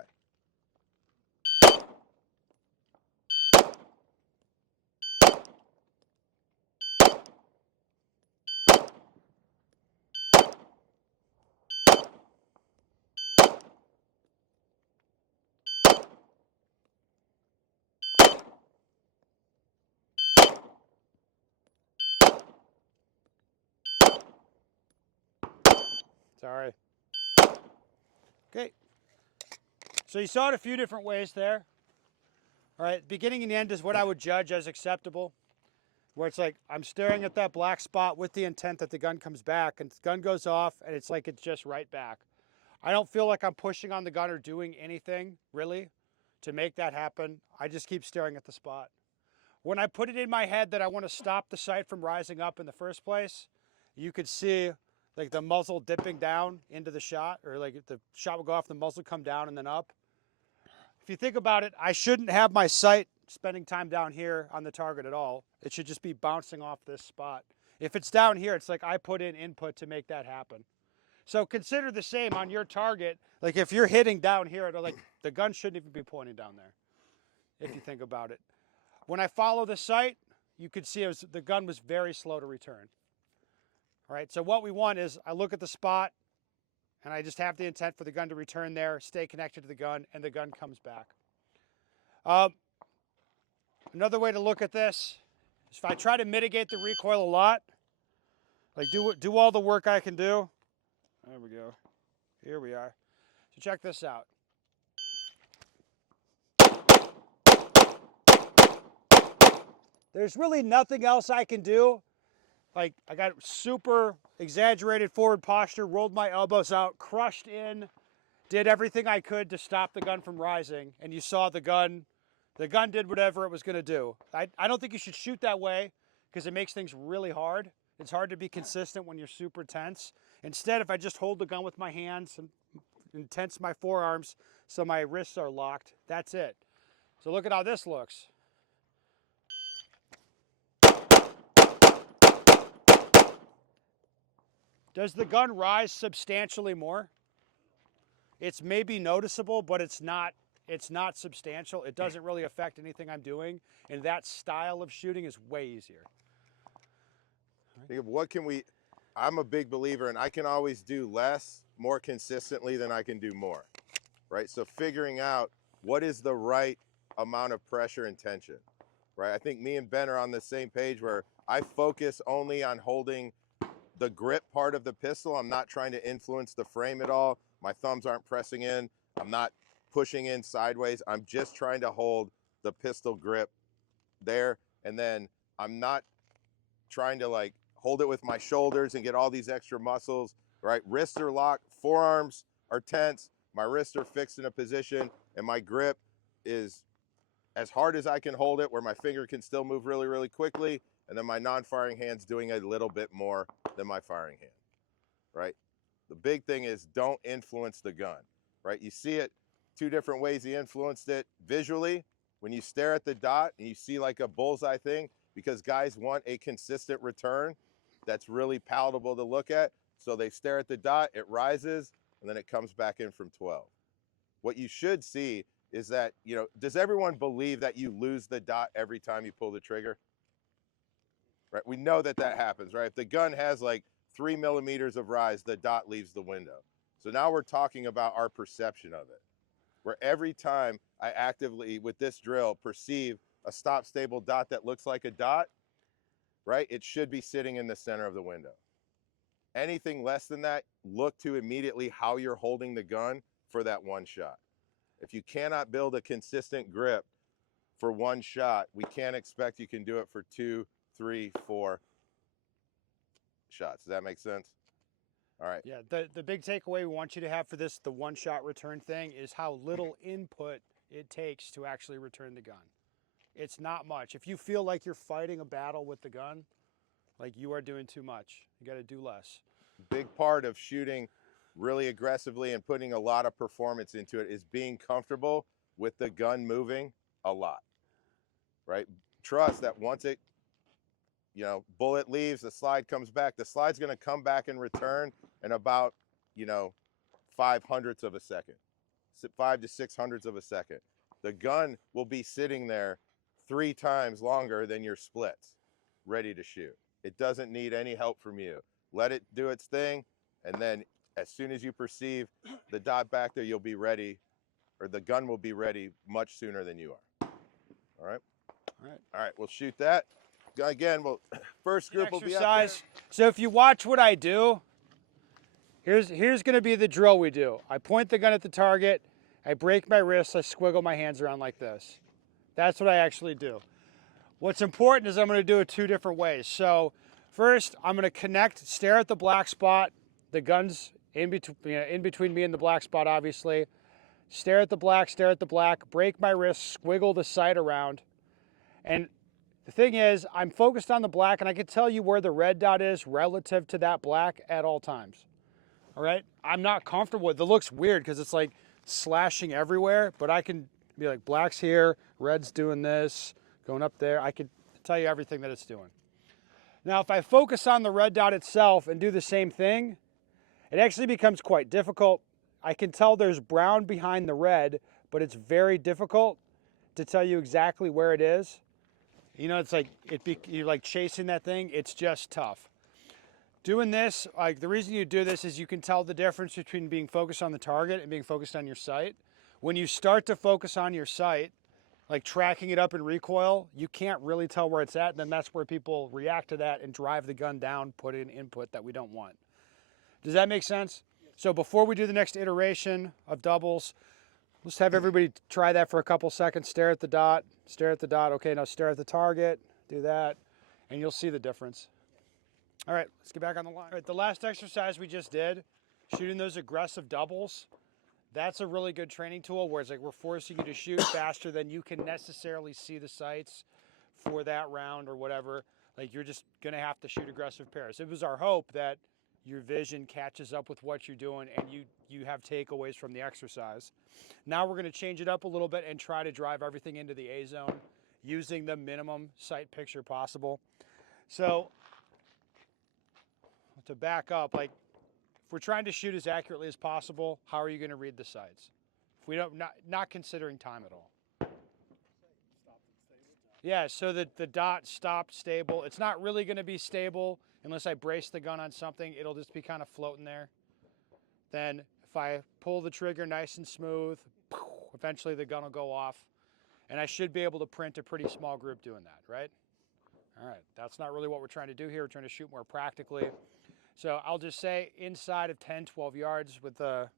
Sorry. Okay. So you saw it a few different ways there. All right, beginning and end is what I would judge as acceptable. Where it's like I'm staring at that black spot with the intent that the gun comes back, and the gun goes off, and it's like it's just right back. I don't feel like I'm pushing on the gun or doing anything really to make that happen. I just keep staring at the spot. When I put it in my head that I want to stop the sight from rising up in the first place, you could see like the muzzle dipping down into the shot, or like the shot will go off, the muzzle come down and then up. If you think about it, I shouldn't have my sight spending time down here on the target at all. It should just be bouncing off this spot. If it's down here, it's like I put in input to make that happen. So consider the same on your target. Like if you're hitting down here, like the gun shouldn't even be pointing down there, if you think about it. When I follow the sight, you could see the gun was very slow to return. All right, so what we want is I look at the spot, and I just have the intent for the gun to return there, stay connected to the gun, and the gun comes back. Another way to look at this is if I try to mitigate the recoil a lot, like do all the work I can do. There we go. Here we are. So check this out. There's really nothing else I can do. Like I got super exaggerated forward posture, rolled my elbows out, crushed in, did everything I could to stop the gun from rising, and you saw the gun did whatever it was going to do. I don't think you should shoot that way because it makes things really hard. It's hard to be consistent when you're super tense. Instead, if I just hold the gun with my hands and tense my forearms so my wrists are locked, that's it. So look at how this looks. Does the gun rise substantially more? It's maybe noticeable, but it's not substantial. It doesn't really affect anything I'm doing, and that style of shooting is way easier. Think of what can we, I'm a big believer and I can always do less more consistently than I can do more, right? So figuring out what is the right amount of pressure and tension, right? I think me and Ben are on the same page where I focus only on holding the grip part of the pistol. I'm not trying to influence the frame at all. My thumbs aren't pressing in. I'm not pushing in sideways. I'm just trying to hold the pistol grip there. And then I'm not trying to like hold it with my shoulders and get all these extra muscles, right? Wrists are locked, forearms are tense, my wrists are fixed in a position, and my grip is as hard as I can hold it where my finger can still move really, really quickly, and then my non-firing hand's doing a little bit more than my firing hand, right? The big thing is don't influence the gun, right? You see it two different ways he influenced it visually. When you stare at the dot and you see like a bullseye thing, because guys want a consistent return that's really palatable to look at. So they stare at the dot, it rises, and then it comes back in from 12. What you should see is that, you know, does everyone believe that you lose the dot every time you pull the trigger? Right, we know that that happens, right? If the gun has like 3 millimeters of rise, the dot leaves the window. So now we're talking about our perception of it, where every time I actively, with this drill, perceive a stop stable dot that looks like a dot, right? It should be sitting in the center of the window. Anything less than that, look to immediately how you're holding the gun for that one shot. If you cannot build a consistent grip for one shot, we can't expect you can do it for 2, 3, 4 shots. Does that make sense? All right. Yeah, the big takeaway we want you to have for this, the one-shot return thing, is how little input it takes to actually return the gun. It's not much. If you feel like you're fighting a battle with the gun, like you are doing too much. You got to do less. Big part of shooting really aggressively and putting a lot of performance into it is being comfortable with the gun moving a lot, right? Trust that once it, you know, bullet leaves, the slide comes back. The slide's going to come back and return in about, you know, 5/100ths of a second, 5 to 6/100ths of a second. The gun will be sitting there 3 times longer than your splits, ready to shoot. It doesn't need any help from you. Let it do its thing, and then as soon as you perceive the dot back there, you'll be ready, or the gun will be ready much sooner than you are. All right? All right, we'll shoot that. Again, first group will be up there. So if you watch what I do, here's going to be the drill we do. I point the gun at the target, I break my wrists, I squiggle my hands around like this. That's what I actually do. What's important is I'm going to do it 2 different ways. So first, I'm going to connect, stare at the black spot. The gun's in between me and the black spot, obviously. Stare at the black, break my wrist, squiggle the sight around. And the thing is, I'm focused on the black, and I can tell you where the red dot is relative to that black at all times. All right? I'm not comfortable with it. It looks weird because it's like slashing everywhere, but I can be like, black's here, red's doing this, going up there. I could tell you everything that it's doing. Now, if I focus on the red dot itself and do the same thing, it actually becomes quite difficult. I can tell there's brown behind the red, but it's very difficult to tell you exactly where it is. You know, it's like you're like chasing that thing. It's just tough. Doing this, like the reason you do this is you can tell the difference between being focused on the target and being focused on your sight. When you start to focus on your sight, like tracking it up in recoil, you can't really tell where it's at. And then that's where people react to that and drive the gun down, put in input that we don't want. Does that make sense? So before we do the next iteration of doubles, let's have everybody try that for a couple seconds. Stare at the dot, stare at the dot. Okay, now stare at the target, do that, and you'll see the difference. All right, let's get back on the line. All right, the last exercise we just did, shooting those aggressive doubles, that's a really good training tool where it's like we're forcing you to shoot faster than you can necessarily see the sights for that round or whatever. Like you're just gonna have to shoot aggressive pairs. It was our hope that your vision catches up with what you're doing and you have takeaways from the exercise. Now we're going to change it up a little bit and try to drive everything into the A zone using the minimum sight picture possible. So to back up, like if we're trying to shoot as accurately as possible, how are you going to read the sights? If we don't, not considering time at all. Yeah, so the dot stopped stable. It's not really going to be stable unless I brace the gun on something. It'll just be kind of floating there. Then if I pull the trigger nice and smooth, eventually the gun will go off. And I should be able to print a pretty small group doing that, right? All right, that's not really what we're trying to do here. We're trying to shoot more practically. So I'll just say inside of 10, 12 yards with a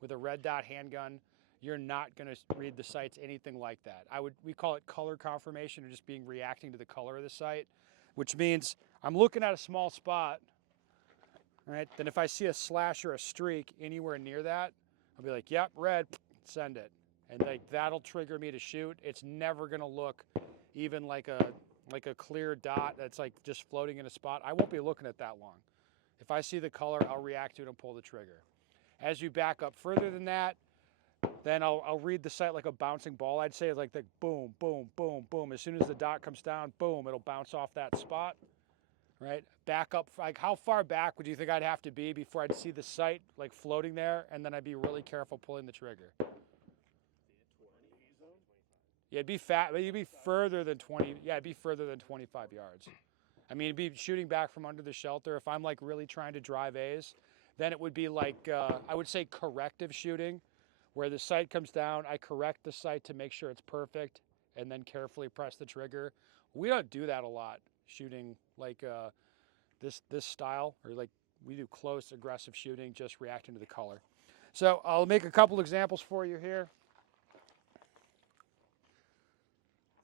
red dot handgun, you're not going to read the sights anything like that. We call it color confirmation, or just reacting to the color of the sight, which means I'm looking at a small spot, right? Then if I see a slash or a streak anywhere near that, I'll be like, yep, red, send it. And like that'll trigger me to shoot. It's never going to look even like a clear dot that's like just floating in a spot. I won't be looking at that long. If I see the color, I'll react to it and pull the trigger. As you back up further than that, then I'll read the sight like a bouncing ball. I'd say like the boom, boom, boom, boom. As soon as the dot comes down, boom, it'll bounce off that spot, right? Back up, like how far back would you think I'd have to be before I'd see the sight like floating there, and then I'd be really careful pulling the trigger? Yeah, it'd be further than 20. Yeah, it'd be further than 25 yards. I mean, it'd be shooting back from under the shelter. If I'm like really trying to drive A's, then it would be like I would say corrective shooting, where the sight comes down, I correct the sight to make sure it's perfect, and then carefully press the trigger. We don't do that a lot, shooting like this style, or like we do close, aggressive shooting, just reacting to the color. So I'll make a couple examples for you here.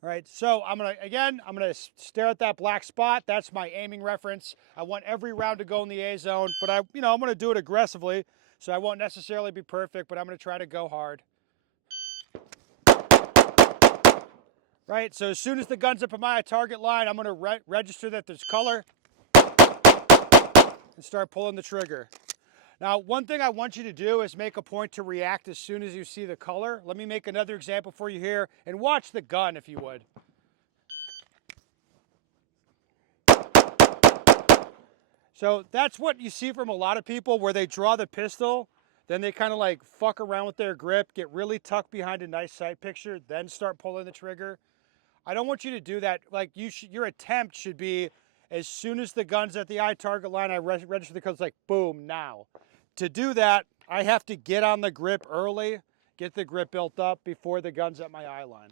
All right, so I'm gonna stare at that black spot. That's my aiming reference. I want every round to go in the A zone, but I'm gonna do it aggressively, so I won't necessarily be perfect, but I'm gonna try to go hard. Right, so as soon as the gun's up in my target line, I'm gonna register that there's color and start pulling the trigger. Now, one thing I want you to do is make a point to react as soon as you see the color. Let me make another example for you here, and watch the gun if you would. So that's what you see from a lot of people, where they draw the pistol, Then they kind of like fuck around with their grip, get really tucked behind a nice sight picture, then start pulling the trigger. I don't want you to do that. Like your attempt should be as soon as the gun's at the eye target line, I register the code, like boom, now. To do that, I have to get on the grip early, get the grip built up before the gun's at my eye line.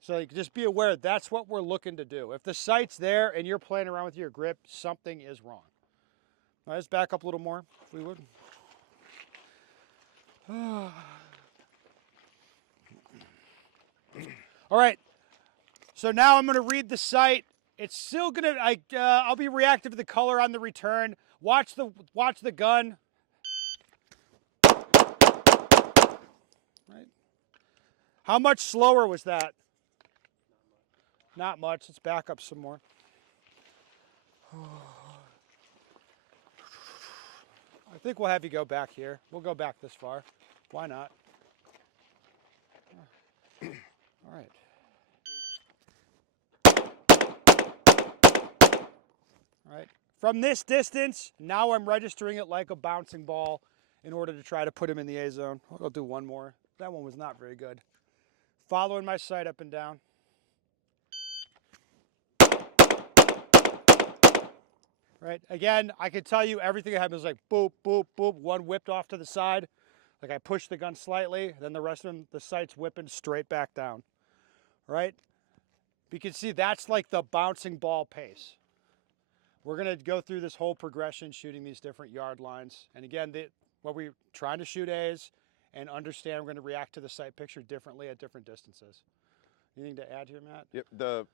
So just be aware that's what we're looking to do. If the sight's there and you're playing around with your grip, something is wrong. Now, let's back up a little more, if we would. All right, so now I'm going to read the sight. It's still going to, I'll be reactive to the color on the return. Watch the gun. Right. How much slower was that? Not much. Let's back up some more. I think we'll have you go back here. We'll go back this far. Why not? All right. All right. From this distance, now I'm registering it like a bouncing ball in order to try to put him in the A zone. I'll do one more. That one was not very good. Following my sight up and down. Right. Again, I could tell you everything that happened was like boop, boop, boop. One whipped off to the side. Like I pushed the gun slightly, then the rest of them, the sight's whipping straight back down. Right? You can see that's like the bouncing ball pace. We're going to go through this whole progression shooting these different yard lines. And again, what we're trying to shoot A's and understand we're going to react to the sight picture differently at different distances. Anything to add here, Matt? Yep, the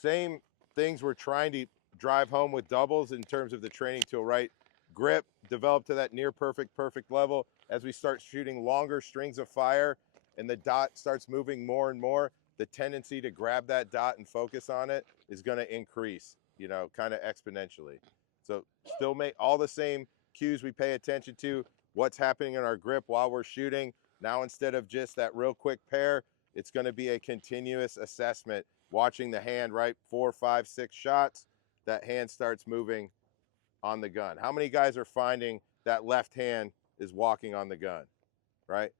same things we're trying to drive home with doubles in terms of the training tool, right? Grip, develop to that near perfect level. As we start shooting longer strings of fire and the dot starts moving more and more, the tendency to grab that dot and focus on it is going to increase, you know, kind of exponentially. So still make all the same cues we pay attention to, what's happening in our grip while we're shooting. Now, instead of just that real quick pair, it's going to be a continuous assessment, watching the hand, right? 4, 5, 6 shots, that hand starts moving on the gun. How many guys are finding that left hand is walking on the gun, right?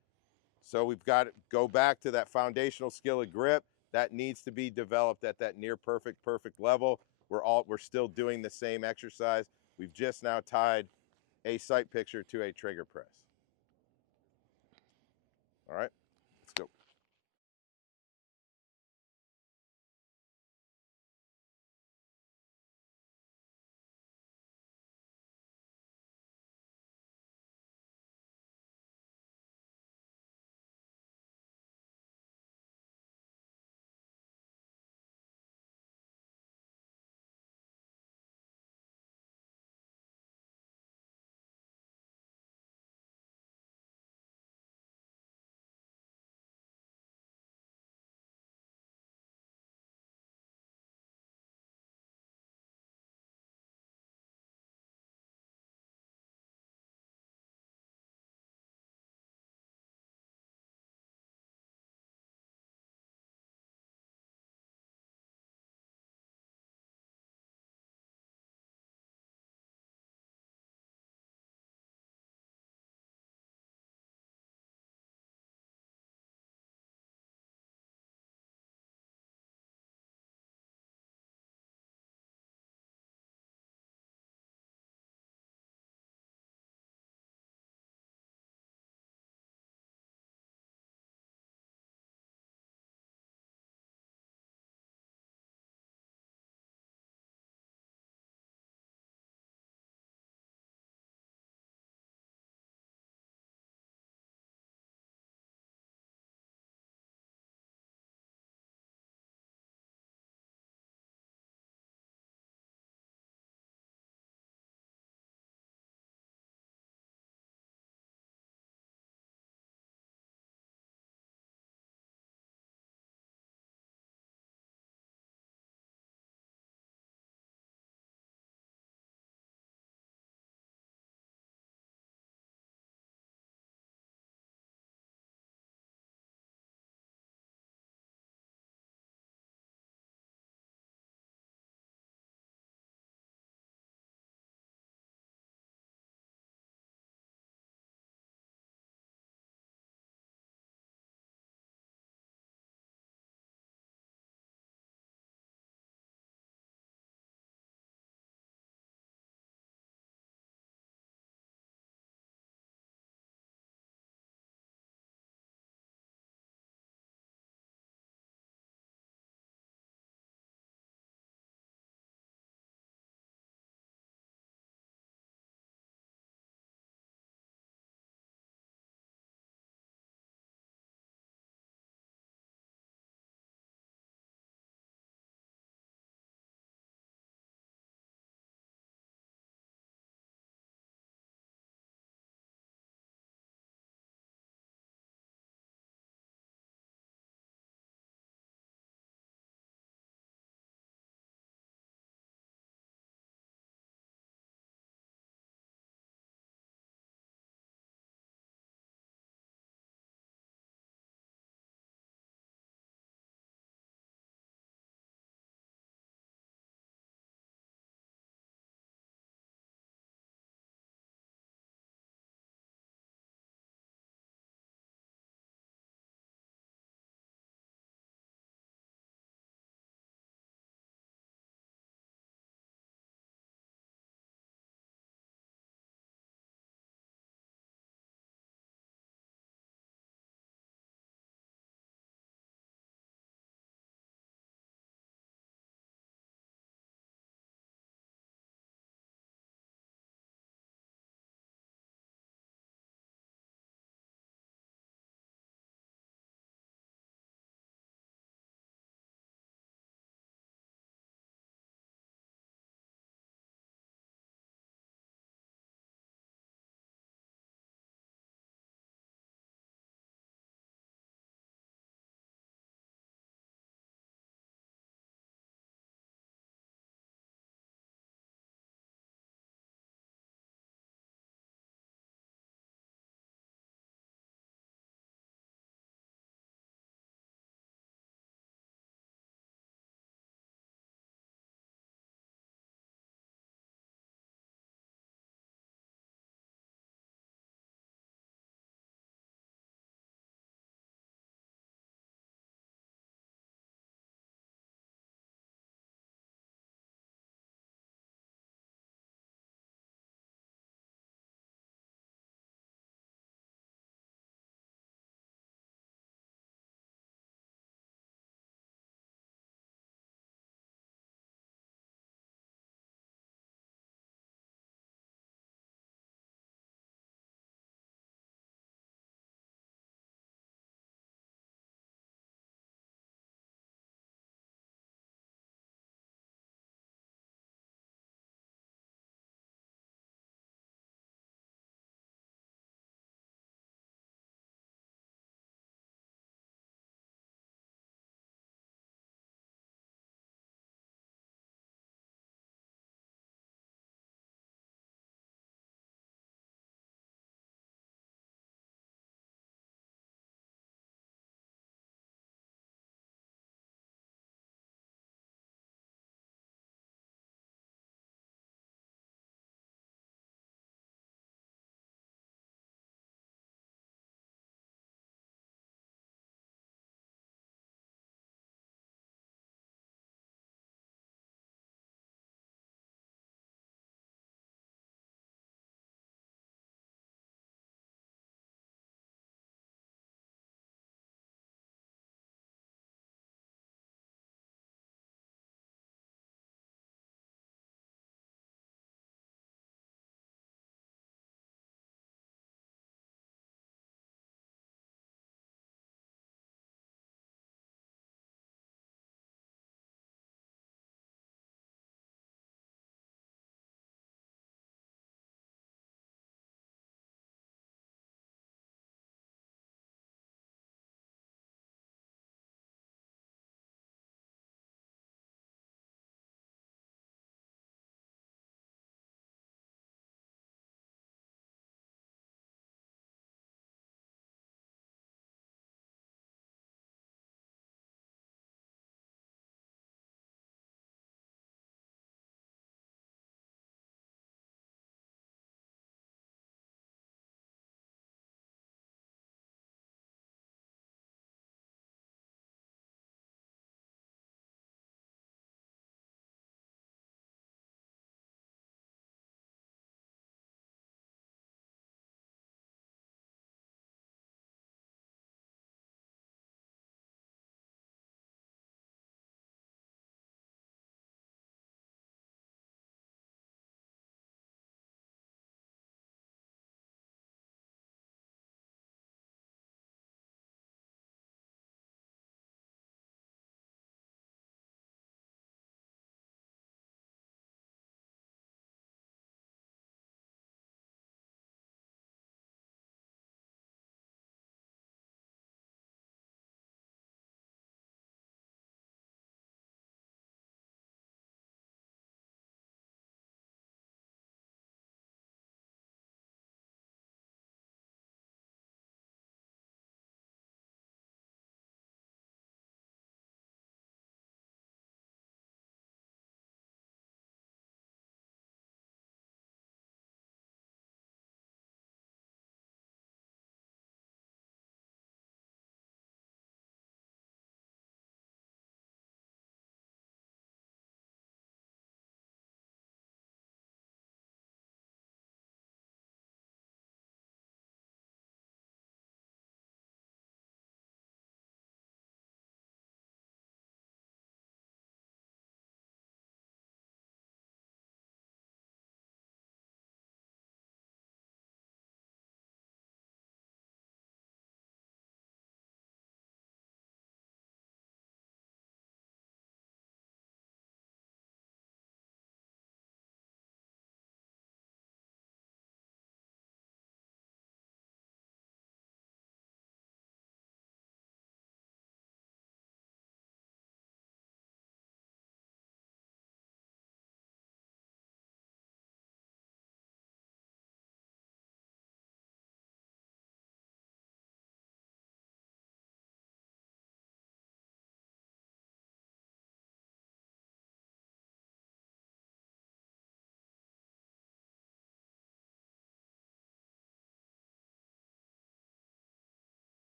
So we've got to go back to that foundational skill of grip that needs to be developed at that near perfect level. We're still doing the same exercise. We've just now tied a sight picture to a trigger press. All right, let's go.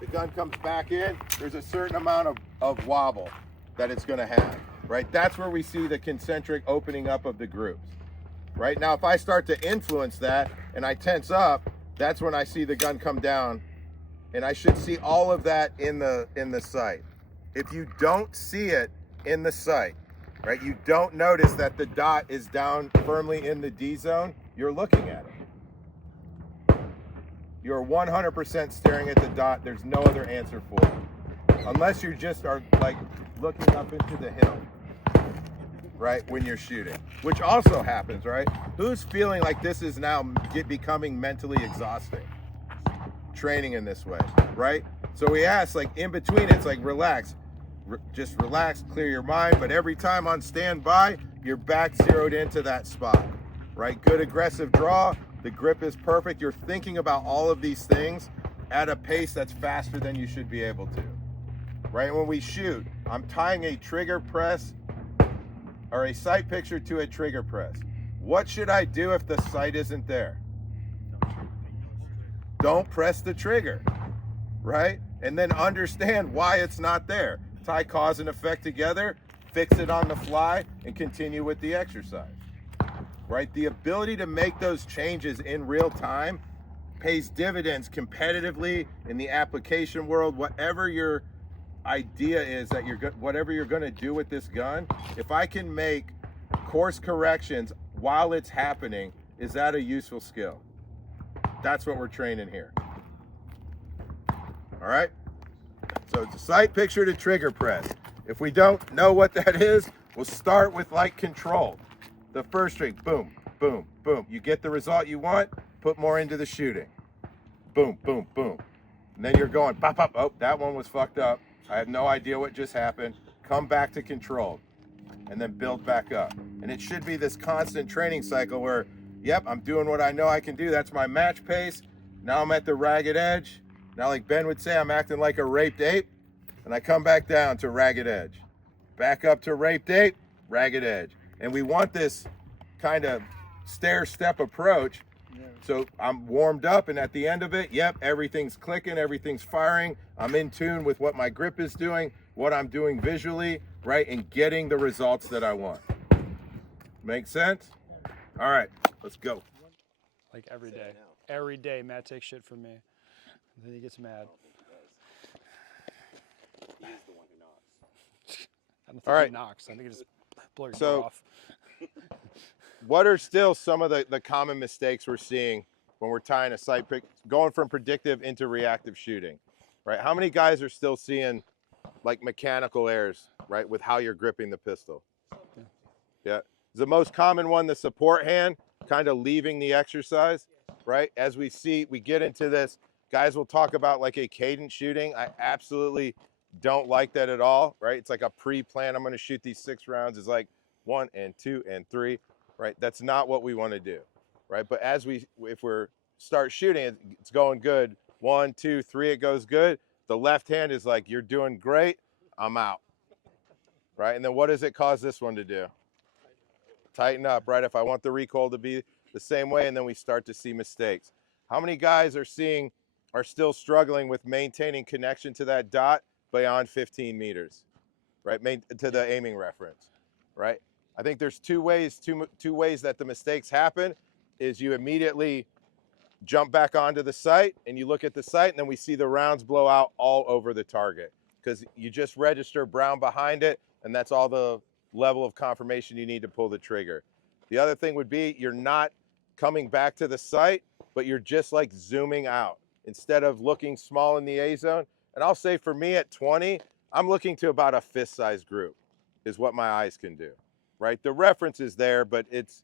The gun comes back in, there's a certain amount of wobble that it's going to have, right? That's where we see the concentric opening up of the groups. Right now, if I start to influence that and I tense up, that's when I see the gun come down, and I should see all of that in the sight. If you don't see it in the sight, right, you don't notice that the dot is down firmly in the D zone, you're looking at it. You're 100% staring at the dot. There's no other answer for it. Unless you just are like looking up into the hill, right, when you're shooting, which also happens, right? Who's feeling like this is now becoming mentally exhausting? Training in this way, right? So we ask, like, in between, it's like, relax. Just relax, clear your mind, but every time on standby, you're back zeroed into that spot, right? Good aggressive draw, the grip is perfect. You're thinking about all of these things at a pace that's faster than you should be able to, right? When we shoot, I'm tying a trigger press or a sight picture to a trigger press. What should I do if the sight isn't there? Don't press the trigger, right? And then understand why it's not there. Tie cause and effect together, fix it on the fly, and continue with the exercise, right? The ability to make those changes in real time pays dividends competitively in the application world. Whatever your idea is that whatever you're going to do with this gun, if I can make course corrections while it's happening, is that a useful skill? That's what we're training here. All right. So it's a sight picture to trigger press. If we don't know what that is, we'll start with like control. The first string, boom, boom, boom. You get the result you want, put more into the shooting. Boom, boom, boom. And then you're going, pop, pop. Oh, that one was fucked up. I have no idea what just happened. Come back to control and then build back up. And it should be this constant training cycle where, yep, I'm doing what I know I can do. That's my match pace. Now I'm at the ragged edge. Now, like Ben would say, I'm acting like a raped ape, and I come back down to ragged edge. Back up to raped ape, ragged edge. And we want this kind of stair-step approach. So I'm warmed up, and at the end of it, yep, everything's clicking, everything's firing. I'm in tune with what my grip is doing, what I'm doing visually, right, and getting the results that I want. Make sense? All right, let's go. Like every day. Every day, Matt takes shit from me. And then he gets mad. He is the one who knocks. I don't think All right. he knocks. I think he just blows your So- door off. What are still some of the common mistakes we're seeing when we're tying a sight pick, going from predictive into reactive shooting, right? How many guys are still seeing like mechanical errors, right, with how you're gripping the pistol? Yeah. The most common one, the support hand, kind of leaving the exercise, right? As we see, we get into this, guys will talk about like a cadence shooting. I absolutely don't like that at all, right? It's like a pre-plan. I'm going to shoot these 6 rounds. It's like 1 and 2 and 3. Right, that's not what we want to do, right? But as if we're start shooting, it's going good. 1, 2, 3, it goes good. The left hand is like, you're doing great, I'm out, right? And then what does it cause this one to do? Tighten up, right? If I want the recoil to be the same way, and then we start to see mistakes. How many guys are still struggling with maintaining connection to that dot beyond 15 meters, right? To the aiming reference, right? I think there's two ways that the mistakes happen is you immediately jump back onto the sight and you look at the sight, and then we see the rounds blow out all over the target because you just register brown behind it, and that's all the level of confirmation you need to pull the trigger. The other thing would be you're not coming back to the sight, but you're just like zooming out instead of looking small in the A zone. And I'll say for me at 20, I'm looking to about a fist-sized group is what my eyes can do. Right, the reference is there, but it's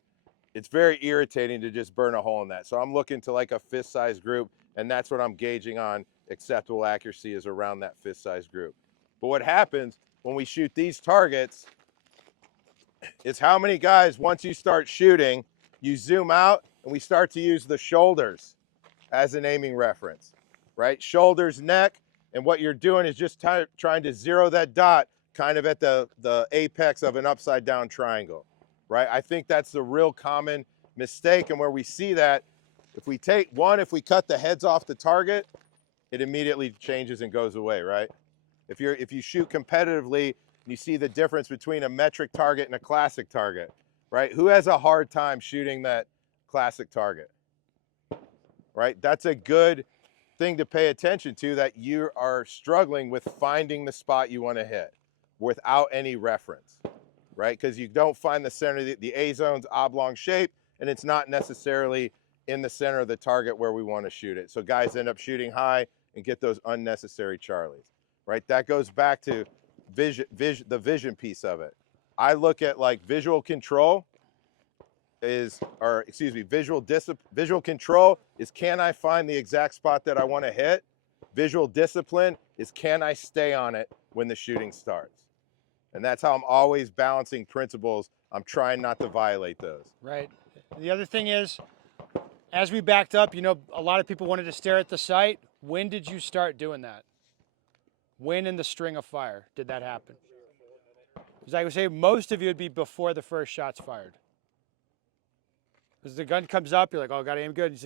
very irritating to just burn a hole in that. So I'm looking to like a fist-sized group, and that's what I'm gauging on acceptable accuracy is around that fist-sized group. But what happens when we shoot these targets is how many guys, once you start shooting, you zoom out and we start to use the shoulders as an aiming reference, right? Shoulders, neck, and what you're doing is just trying to zero that dot kind of at the apex of an upside down triangle, right? I think that's the real common mistake, and where we see that, if we cut the heads off the target, it immediately changes and goes away, right? If you shoot competitively, you see the difference between a metric target and a classic target, right? Who has a hard time shooting that classic target, right? That's a good thing to pay attention to, that you are struggling with finding the spot you want to hit without any reference, right? Because you don't find the center, the A zone's oblong shape, and it's not necessarily in the center of the target where we want to shoot it. So guys end up shooting high and get those unnecessary Charlies, right? That goes back to the vision piece of it. I look at like visual control visual control is, can I find the exact spot that I want to hit? Visual discipline is, can I stay on it when the shooting starts? And that's how I'm always balancing principles. I'm trying not to violate those. Right. The other thing is, as we backed up, you know, a lot of people wanted to stare at the sight. When did you start doing that? When in the string of fire did that happen? Because I would say most of you would be before the first shot's fired. Because the gun comes up, you're like, oh, gotta aim good.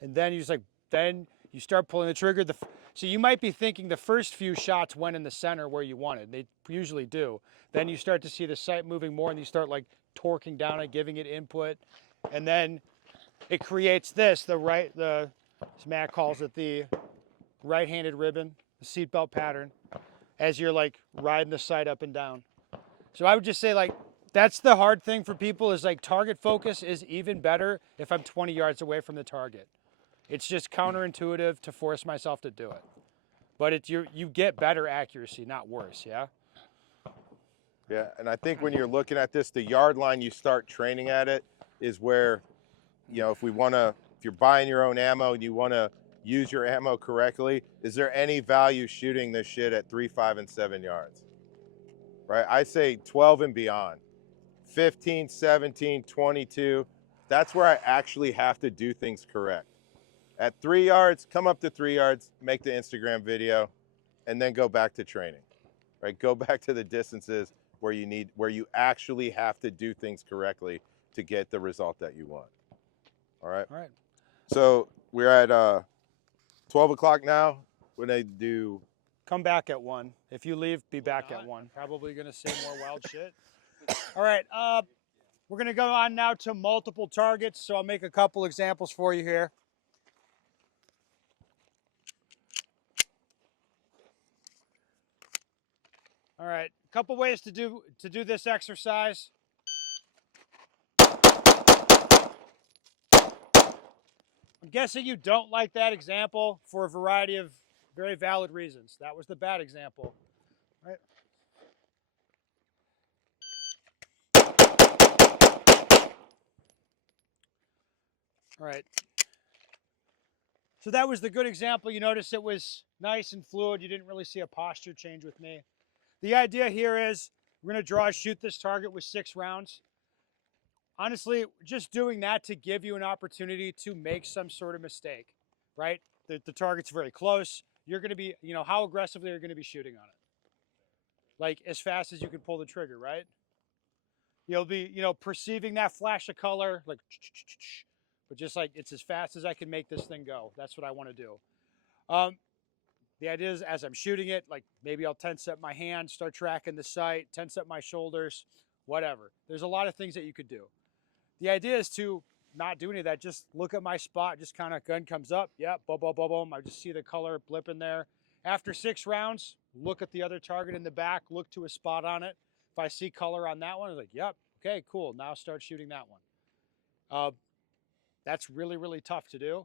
And then you just like, then you start pulling the trigger. So you might be thinking the first few shots went in the center where you wanted. They usually do. Then you start to see the sight moving more, and you start like torquing down it, giving it input, and then it creates this. As Matt calls it, the right-handed ribbon, the seatbelt pattern, as you're like riding the sight up and down. So I would just say like, that's the hard thing for people, is like target focus is even better if I'm 20 yards away from the target. It's just counterintuitive to force myself to do it. But you get better accuracy, not worse, yeah? Yeah, and I think when you're looking at this, the yard line you start training at it is where, you know, if you're buying your own ammo and you want to use your ammo correctly, is there any value shooting this shit at 3, 5, and 7 yards? Right? I say 12 and beyond. 15, 17, 22, that's where I actually have to do things correct. At 3 yards, come up to 3 yards, make the Instagram video, and then go back to training, right? Go back to the distances where you actually have to do things correctly to get the result that you want. All right? All right. So we're at 12 o'clock now. When I do... Come back at 1. If you leave, be back at 1. Probably gonna say more wild shit. All right, we're gonna go on now to multiple targets. So I'll make a couple examples for you here. All right, a couple ways to do this exercise. I'm guessing you don't like that example for a variety of very valid reasons. That was the bad example, right? All right. So that was the good example. You notice it was nice and fluid. You didn't really see a posture change with me. The idea here is we're going to shoot this target with 6 rounds. Honestly, just doing that to give you an opportunity to make some sort of mistake, right? The target's very close. You're going to be, you know, how aggressively are you going to be shooting on it? Like as fast as you can pull the trigger, right? You'll be, you know, perceiving that flash of color, like, but just like it's as fast as I can make this thing go. That's what I want to do. The idea is as I'm shooting it, like maybe I'll tense up my hand, start tracking the sight, tense up my shoulders, whatever. There's a lot of things that you could do. The idea is to not do any of that. Just look at my spot, just kind of gun comes up. Yep, boom, boom, boom, boom. I just see the color blip in there. After 6 rounds, look at the other target in the back, look to a spot on it. If I see color on that one, I'm like, yep, okay, cool. Now start shooting that one. That's really, really tough to do.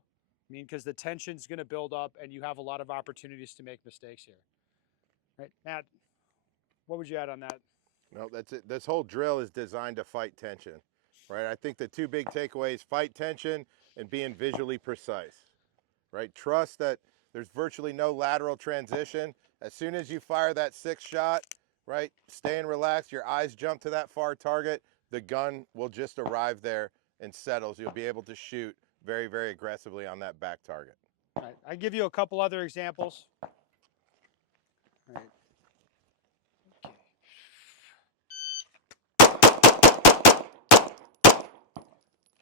I mean, because the tension's going to build up and you have a lot of opportunities to make mistakes here. Right, Matt, what would you add on that? No, that's it. This whole drill is designed to fight tension, right? I think the 2 big takeaways, fight tension and being visually precise, right? Trust that there's virtually no lateral transition. As soon as you fire that 6th shot, right, staying relaxed, your eyes jump to that far target, the gun will just arrive there and settles. You'll be able to shoot very, very aggressively on that back target. All right, I'll give you a couple other examples. All right.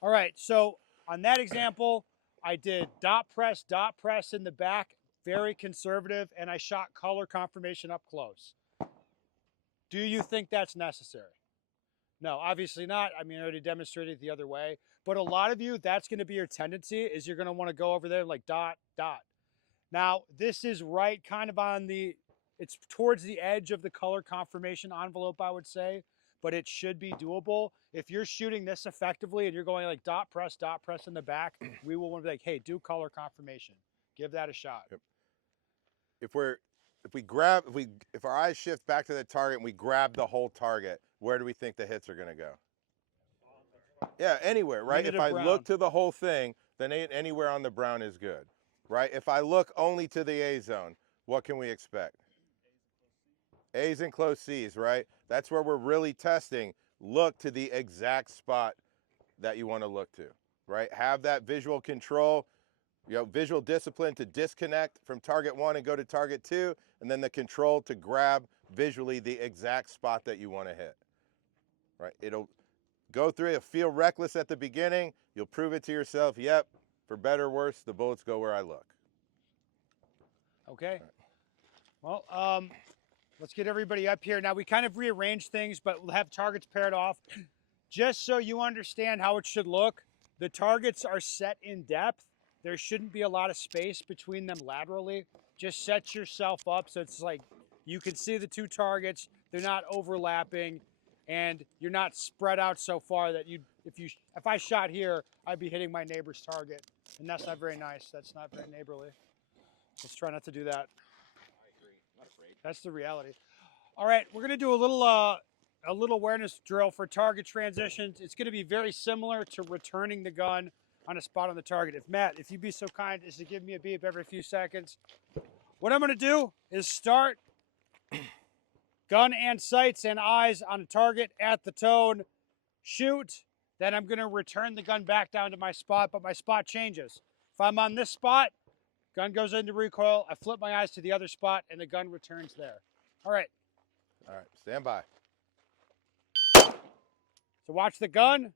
All right, so on that example, I did dot press in the back, very conservative, and I shot color confirmation up close. Do you think that's necessary? No, obviously not. I mean, I already demonstrated the other way. But a lot of you, that's going to be your tendency, is you're going to want to go over there like dot, dot. Now, this is right kind of on the, it's towards the edge of the color confirmation envelope, I would say, but it should be doable. If you're shooting this effectively and you're going like dot press in the back, we will want to be like, hey, do color confirmation. Give that a shot. Yep. If our eyes shift back to the target and we grab the whole target, where do we think the hits are going to go? Yeah, anywhere, right? If I look to the whole thing, then anywhere on the brown is good, right? If I look only to the A zone, what can we expect? A's and close C's, right? That's where we're really testing. Look to the exact spot that you want to look to, right? Have that visual control, visual discipline to disconnect from target 1 and go to target 2, and then the control to grab visually the exact spot that you want to hit, right? It'll go through, it'll feel reckless at the beginning. You'll prove it to yourself. Yep, for better or worse, the bullets go where I look. Okay. Well, let's get everybody up here. Now, we kind of rearranged things, but we'll have targets paired off. Just so you understand how it should look, the targets are set in depth. There shouldn't be a lot of space between them laterally. Just set yourself up so it's like you can see the two targets. They're not overlapping, and you're not spread out so far that if I shot here, I'd be hitting my neighbor's target, and that's not very nice. That's not very neighborly. Let's try not to do that. I agree. I'm not afraid. That's the reality. All right, we're gonna do a little awareness drill for target transitions. It's gonna be very similar to returning the gun on a spot on the target. If you'd be so kind as to give me a beep every few seconds. What I'm gonna do is start gun and sights and eyes on a target at the tone, shoot, then I'm gonna return the gun back down to my spot, but my spot changes. If I'm on this spot, gun goes into recoil, I flip my eyes to the other spot, and the gun returns there. All right. All right, stand by. So watch the gun.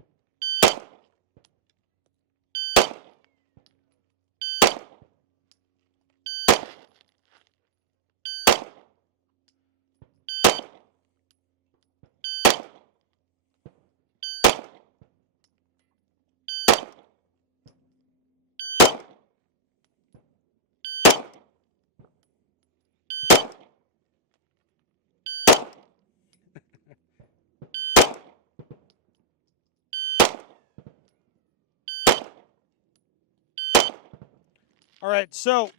All right, so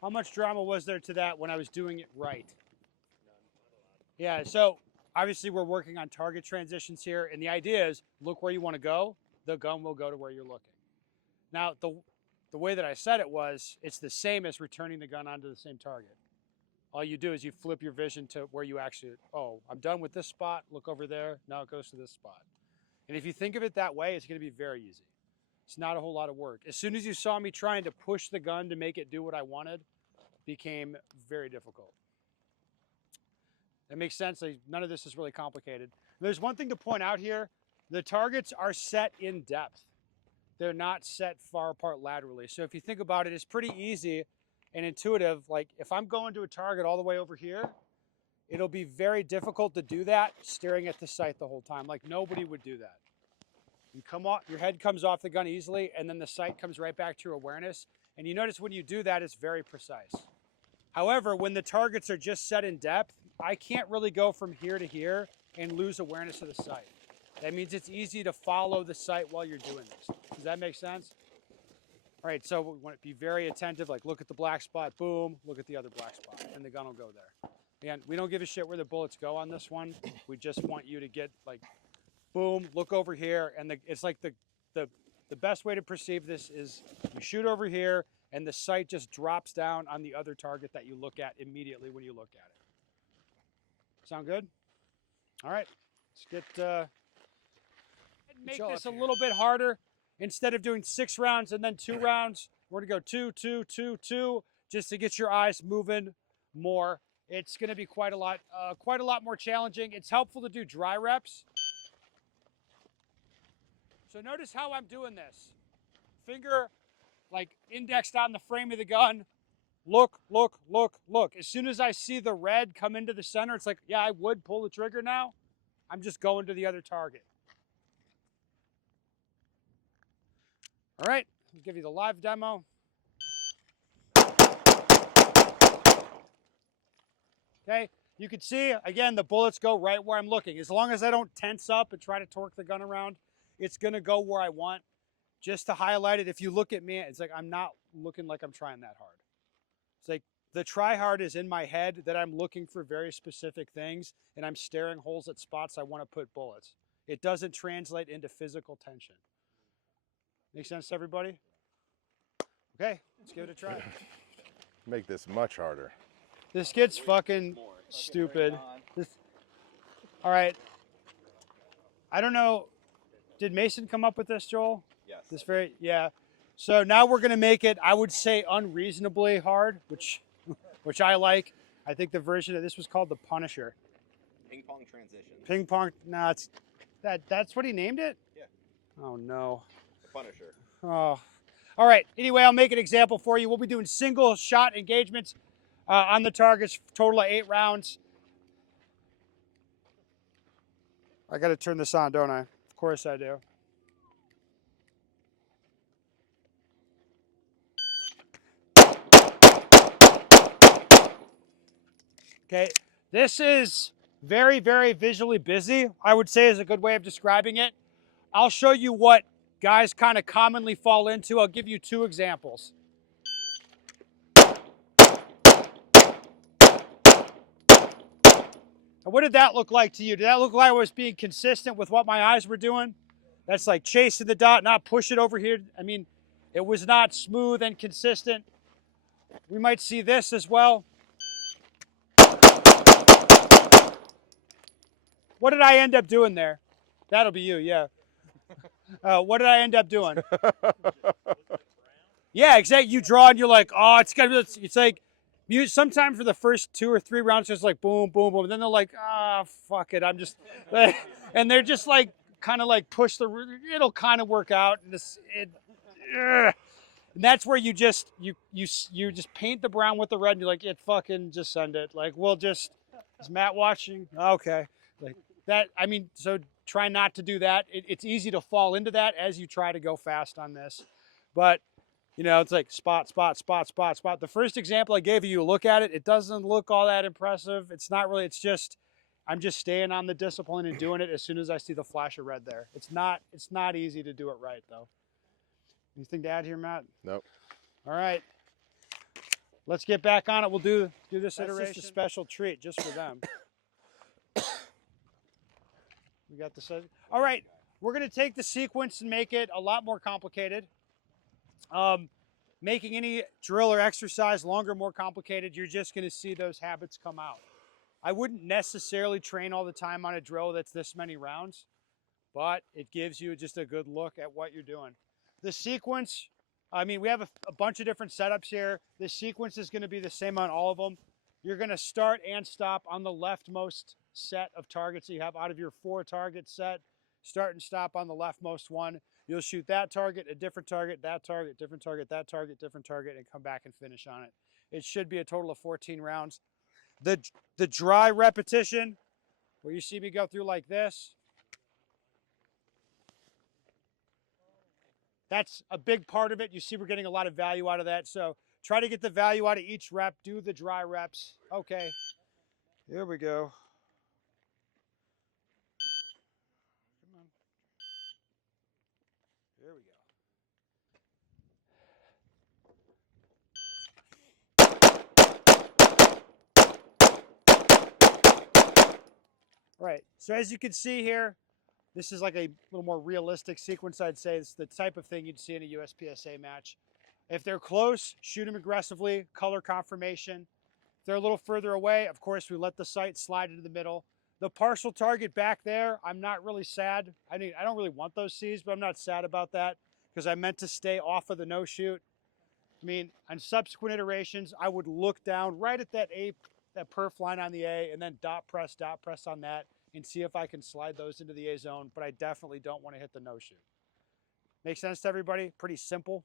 how much drama was there to that when I was doing it right? Yeah, so obviously we're working on target transitions here, and the idea is look where you want to go, the gun will go to where you're looking. Now, the way that I said it was, it's the same as returning the gun onto the same target. All you do is you flip your vision to where you actually, oh, I'm done with this spot, look over there, now it goes to this spot. And if you think of it that way, it's gonna be very easy. It's not a whole lot of work. As soon as you saw me trying to push the gun to make it do what I wanted, it became very difficult. That makes sense. Like, none of this is really complicated. There's one thing to point out here. The targets are set in depth. They're not set far apart laterally. So if you think about it, it's pretty easy and intuitive. Like if I'm going to a target all the way over here, it'll be very difficult to do that staring at the sight the whole time. Like nobody would do that. You come off, your head comes off the gun easily, and then the sight comes right back to your awareness. And you notice when you do that, it's very precise. However, when the targets are just set in depth, I can't really go from here to here and lose awareness of the sight. That means it's easy to follow the sight while you're doing this. Does that make sense? All right, so we want to be very attentive, like look at the black spot, boom, look at the other black spot, and the gun will go there. Again, we don't give a shit where the bullets go on this one. We just want you to get like, boom, look over here, and it's like the best way to perceive this is you shoot over here, and the sight just drops down on the other target that you look at immediately when you look at it. Sound good? All right, let's get, make this a little bit harder. Instead of doing 6 rounds and then 2 rounds, we're gonna go 2, 2, 2, 2, just to get your eyes moving more. It's gonna be quite a lot more challenging. It's helpful to do dry reps. So notice how I'm doing this. finger like indexed on the frame of the gun. Look, look, look, look. As soon as I see the red come into the center, it's like, yeah, I would pull the trigger now. I'm just going to the other target. All right, I'll give you the live demo. Okay, you can see, again, the bullets go right where I'm looking. As long as I don't tense up and try to torque the gun around, it's gonna go where I want. Just to highlight it, if you look at me, it's like I'm not looking like I'm trying that hard. It's like the try hard is in my head that I'm looking for very specific things and I'm staring holes at spots I want to put bullets. It doesn't translate into physical tension. Make sense to everybody? Okay, let's give it a try. Make this much harder. This gets fucking stupid. All right. I don't know. Did Mason come up with this, Joel? Yes. Yeah. So now we're gonna make it, I would say, unreasonably hard, which I like. I think the version of this was called the Punisher. Ping pong transition. Ping pong. No, it's that's what he named it? Yeah. Oh no. The Punisher. Oh. All right. Anyway, I'll make an example for you. We'll be doing single shot engagements on the targets, total of 8 rounds. I got to turn this on, don't I? Of course I do. Okay, this is very, very visually busy, I would say is a good way of describing it. I'll show you what guys kind of commonly fall into. I'll give you 2 examples. And what did that look like to you? Did that look like I was being consistent with what my eyes were doing? That's like chasing the dot, not push it over here. I mean, it was not smooth and consistent. We might see this as well. What did I end up doing there? That'll be you, yeah. What did I end up doing? Yeah, exactly. You draw and you're like, oh, it's gonna be. It's like, you sometimes for the first 2 or 3 rounds, just like boom, boom, boom. And then they're like, ah, fuck it, I'm just, and they're just like, kind of like push the. It'll kind of work out. And that's where you just paint the brown with the red, and you're like, it fucking just send it. Like, we'll just. Is Matt watching? Okay, like that. I mean, so try not to do that. It's easy to fall into that as you try to go fast on this, but. You know, it's like spot, spot, spot, spot, spot. The first example I gave you, look at it. It doesn't look all that impressive. It's not really, it's just, I'm just staying on the discipline and doing it as soon as I see the flash of red there. It's not easy to do it right though. Anything to add here, Matt? Nope. All right. Let's get back on it. We'll do this iteration. That's just a special treat just for them. We got this. All right. We're going to take the sequence and make it a lot more complicated. Making any drill or exercise longer, more complicated, you're just going to see those habits come out. I wouldn't necessarily train all the time on a drill that's this many rounds, but it gives you just a good look at what you're doing. The sequence, I mean, we have a bunch of different setups here. The sequence is going to be the same on all of them. You're going to start and stop on the leftmost set of targets that you have out of your 4 target set. Start and stop on the leftmost one. You'll shoot that target, a different target, that target, different target, that target, different target, and come back and finish on it. It should be a total of 14 rounds. The dry repetition, where you see me go through like this, that's a big part of it. You see we're getting a lot of value out of that. So try to get the value out of each rep. Do the dry reps. Okay, here we go. There we go. All right, so as you can see here, this is like a little more realistic sequence, I'd say. It's the type of thing you'd see in a USPSA match. If they're close, shoot them aggressively, color confirmation. If they're a little further away, of course, we let the sight slide into the middle. The partial target back there, I'm not really sad. I mean, I don't really want those C's, but I'm not sad about that because I meant to stay off of the no shoot. I mean, on subsequent iterations, I would look down right at that perf line on the A, and then dot press on that and see if I can slide those into the A zone, but I definitely don't want to hit the no shoot. Make sense to everybody? Pretty simple.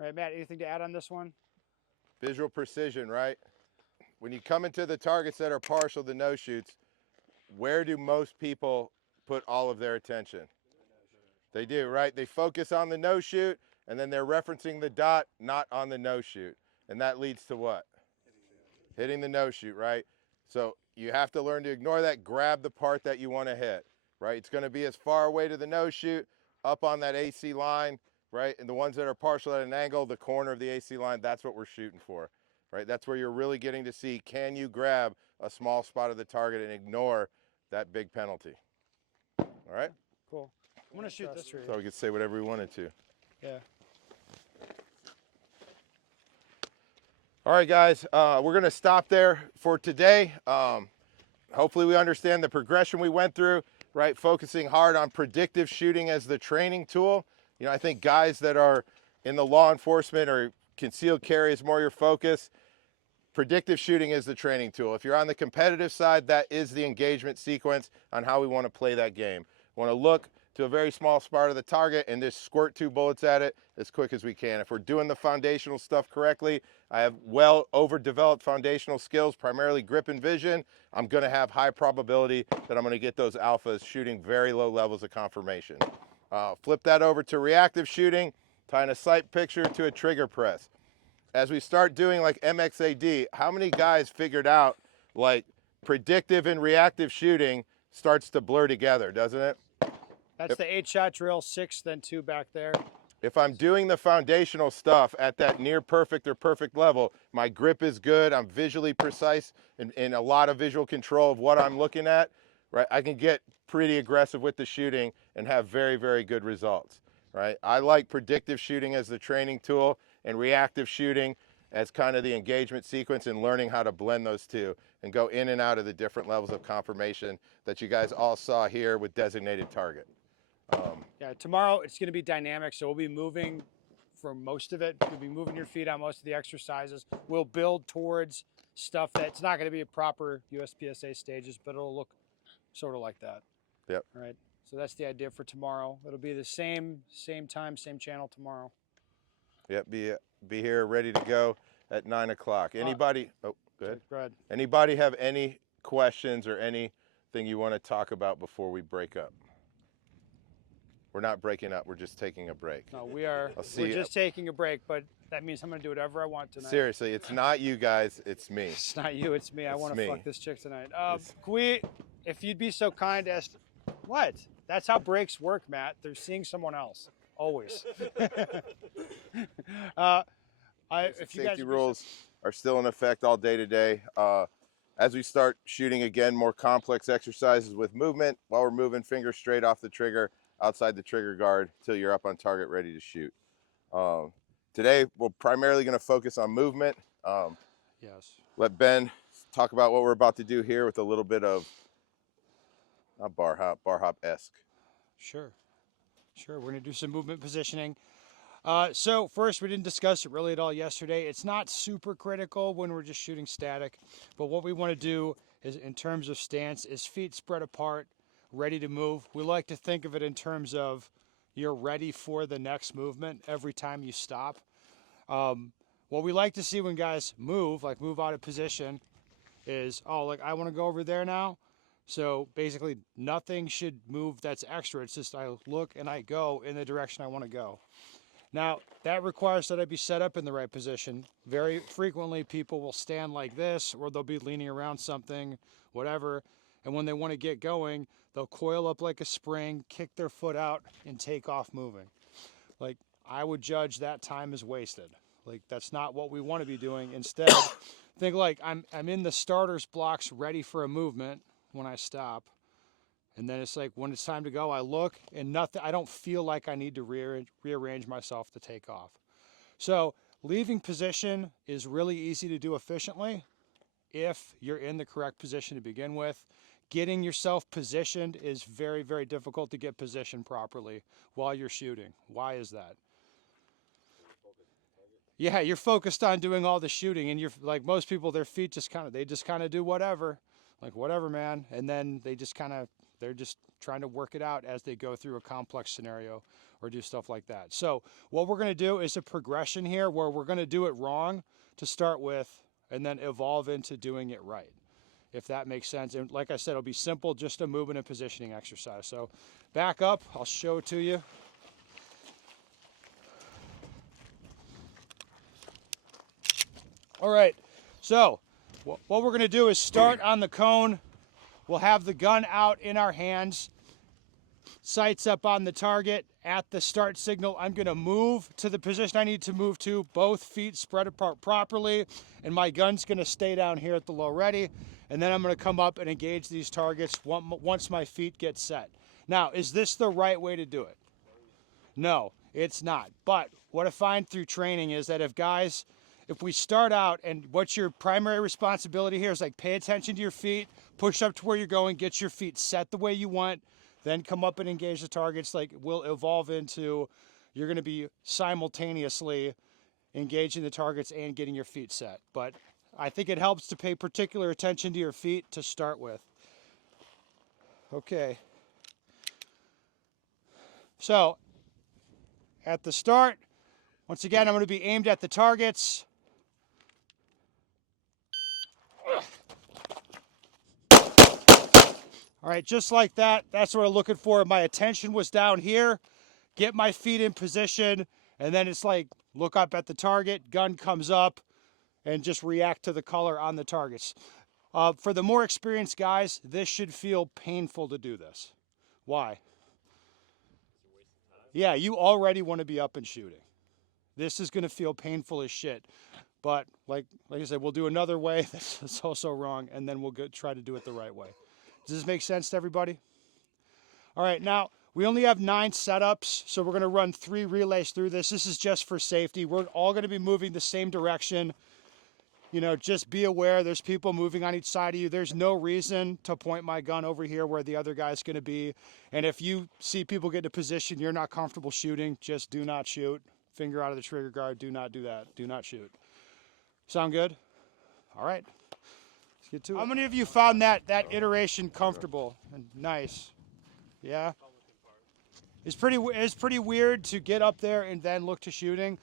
All right, Matt, anything to add on this one? Visual precision, right? When you come into the targets that are partial, the no shoots, where do most people put all of their attention? They do, right? They focus on the no shoot, and then they're referencing the dot, not on the no shoot. And that leads to what? Hitting the no shoot, right? So you have to learn to ignore that, grab the part that you want to hit, right? It's going to be as far away to the no shoot, up on that AC line, right? And the ones that are partial at an angle, the corner of the AC line, that's what we're shooting for, right? That's where you're really getting to see, can you grab a small spot of the target and ignore that big penalty? All right? Cool. I'm going to shoot this tree. So we could say whatever we wanted to. Yeah. All right, guys, we're going to stop there for today. Hopefully we understand the progression we went through, right? Focusing hard on predictive shooting as the training tool. You know, I think guys that are in the law enforcement or concealed carry is more your focus. Predictive shooting is the training tool. If you're on the competitive side, that is the engagement sequence on how we want to play that game. We want to look to a very small spot of the target and just squirt 2 bullets at it as quick as we can. If we're doing the foundational stuff correctly, I have well overdeveloped foundational skills, primarily grip and vision, I'm going to have high probability that I'm going to get those alphas shooting very low levels of confirmation. Flip that over to reactive shooting, tying a sight picture to a trigger press. As we start doing like MXAD, how many guys figured out like predictive and reactive shooting starts to blur together, doesn't it? That's the 8-shot drill, 6, then 2 back there. If I'm doing the foundational stuff at that near perfect or perfect level, my grip is good, I'm visually precise and a lot of visual control of what I'm looking at, right? I can get pretty aggressive with the shooting and have very, very good results, right? I like predictive shooting as the training tool and reactive shooting as kind of the engagement sequence and learning how to blend those two and go in and out of the different levels of confirmation that you guys all saw here with designated target. Yeah, tomorrow it's going to be dynamic, so we'll be moving for most of it. You'll be moving your feet on most of the exercises. We'll build towards stuff that's not going to be a proper USPSA stages, but it'll look sort of like that. Yep. All right. So that's the idea for tomorrow. It'll be the same time, same channel tomorrow. Yep, be here ready to go at 9 o'clock. Anybody, oh, good. Go ahead. Anybody have any questions or anything you want to talk about before we break up? We're not breaking up, we're just taking a break. No, we're see just taking a break, but that means I'm going to do whatever I want tonight. Seriously, it's not you guys, it's me. It's not you, it's me. I want to me. fuck this chick tonight. Can we, if you'd be so kind as to, what? That's how breaks work, Matt. They're seeing someone else, always. If you guys Safety rules are still in effect all day today. As we start shooting again, more complex exercises with movement while we're moving fingers straight off the trigger, outside the trigger guard till you're up on target ready to shoot. Today, we're primarily going to focus on movement. Yes. Let Ben talk about what we're about to do here with a little bit of not bar hop-esque. Sure. We're going to do some movement positioning. So first, we didn't discuss it really at all yesterday. It's not super critical when we're just shooting static, but what we want to do is, in terms of stance, is feet spread apart, ready to move. We like to think of it in terms of you're ready for the next movement every time you stop. What we like to see when guys move out of position, is, oh, like I want to go over there now. So basically nothing should move that's extra. It's just I look and I go in the direction I want to go. Now, that requires that I be set up in the right position. Very frequently, people will stand like this, or they'll be leaning around something, whatever. And when they want to get going, they'll coil up like a spring, kick their foot out, and take off moving. Like, I would judge that time as wasted. Like, that's not what we want to be doing. Instead, think like I'm in the starter's blocks ready for a movement when I stop. And then it's like when it's time to go, I look and nothing. I don't feel like I need to rearrange myself to take off. So leaving position is really easy to do efficiently if you're in the correct position to begin with. Getting yourself positioned is very, very difficult to get positioned properly while you're shooting. Why is that? Yeah, you're focused on doing all the shooting, and you're like most people, their feet just kind of do whatever. Like, whatever, man. And then they just kind of, They're just trying to work it out as they go through a complex scenario or do stuff like that. So what we're going to do is a progression here where we're going to do it wrong to start with and then evolve into doing it right, if that makes sense. And like I said, it'll be simple, just a movement and positioning exercise. So back up, I'll show it to you. All right, so what we're going to do is start on the cone. We'll have the gun out in our hands, sights up on the target. At the start signal, I'm going to move to the position I need to move to, both feet spread apart properly, and my gun's going to stay down here at the low ready, and then I'm going to come up and engage these targets once my feet get set. Now, is this the right way to do it? No, it's not. But what I find through training is that if we start out and what's your primary responsibility here is like pay attention to your feet, push up to where you're going, get your feet set the way you want, then come up and engage the targets. Like we'll evolve into you're going to be simultaneously engaging the targets and getting your feet set. But I think it helps to pay particular attention to your feet to start with. Okay. So at the start, once again, I'm going to be aimed at the targets. All right, just like that, that's what I'm looking for. My attention was down here, get my feet in position, and then it's like look up at the target, gun comes up, and just react to the color on the targets. For the more experienced guys, this should feel painful to do this. Why? Yeah, you already want to be up and shooting. This is going to feel painful as shit. But like I said, we'll do another way that's also wrong, and then we'll try to do it the right way. Does this make sense to everybody? All right, now we only have 9 setups, so we're going to run 3 relays through this. This is just for safety. We're all going to be moving the same direction. You know, just be aware there's people moving on each side of you. There's no reason to point my gun over here where the other guy's going to be. And if you see people get in a position you're not comfortable shooting, just do not shoot. Finger out of the trigger guard. Do not do that. Do not shoot. Sound good? All right. Let's get to it. How many of you found that iteration comfortable and nice? Yeah? It's pretty weird to get up there and then look to shooting.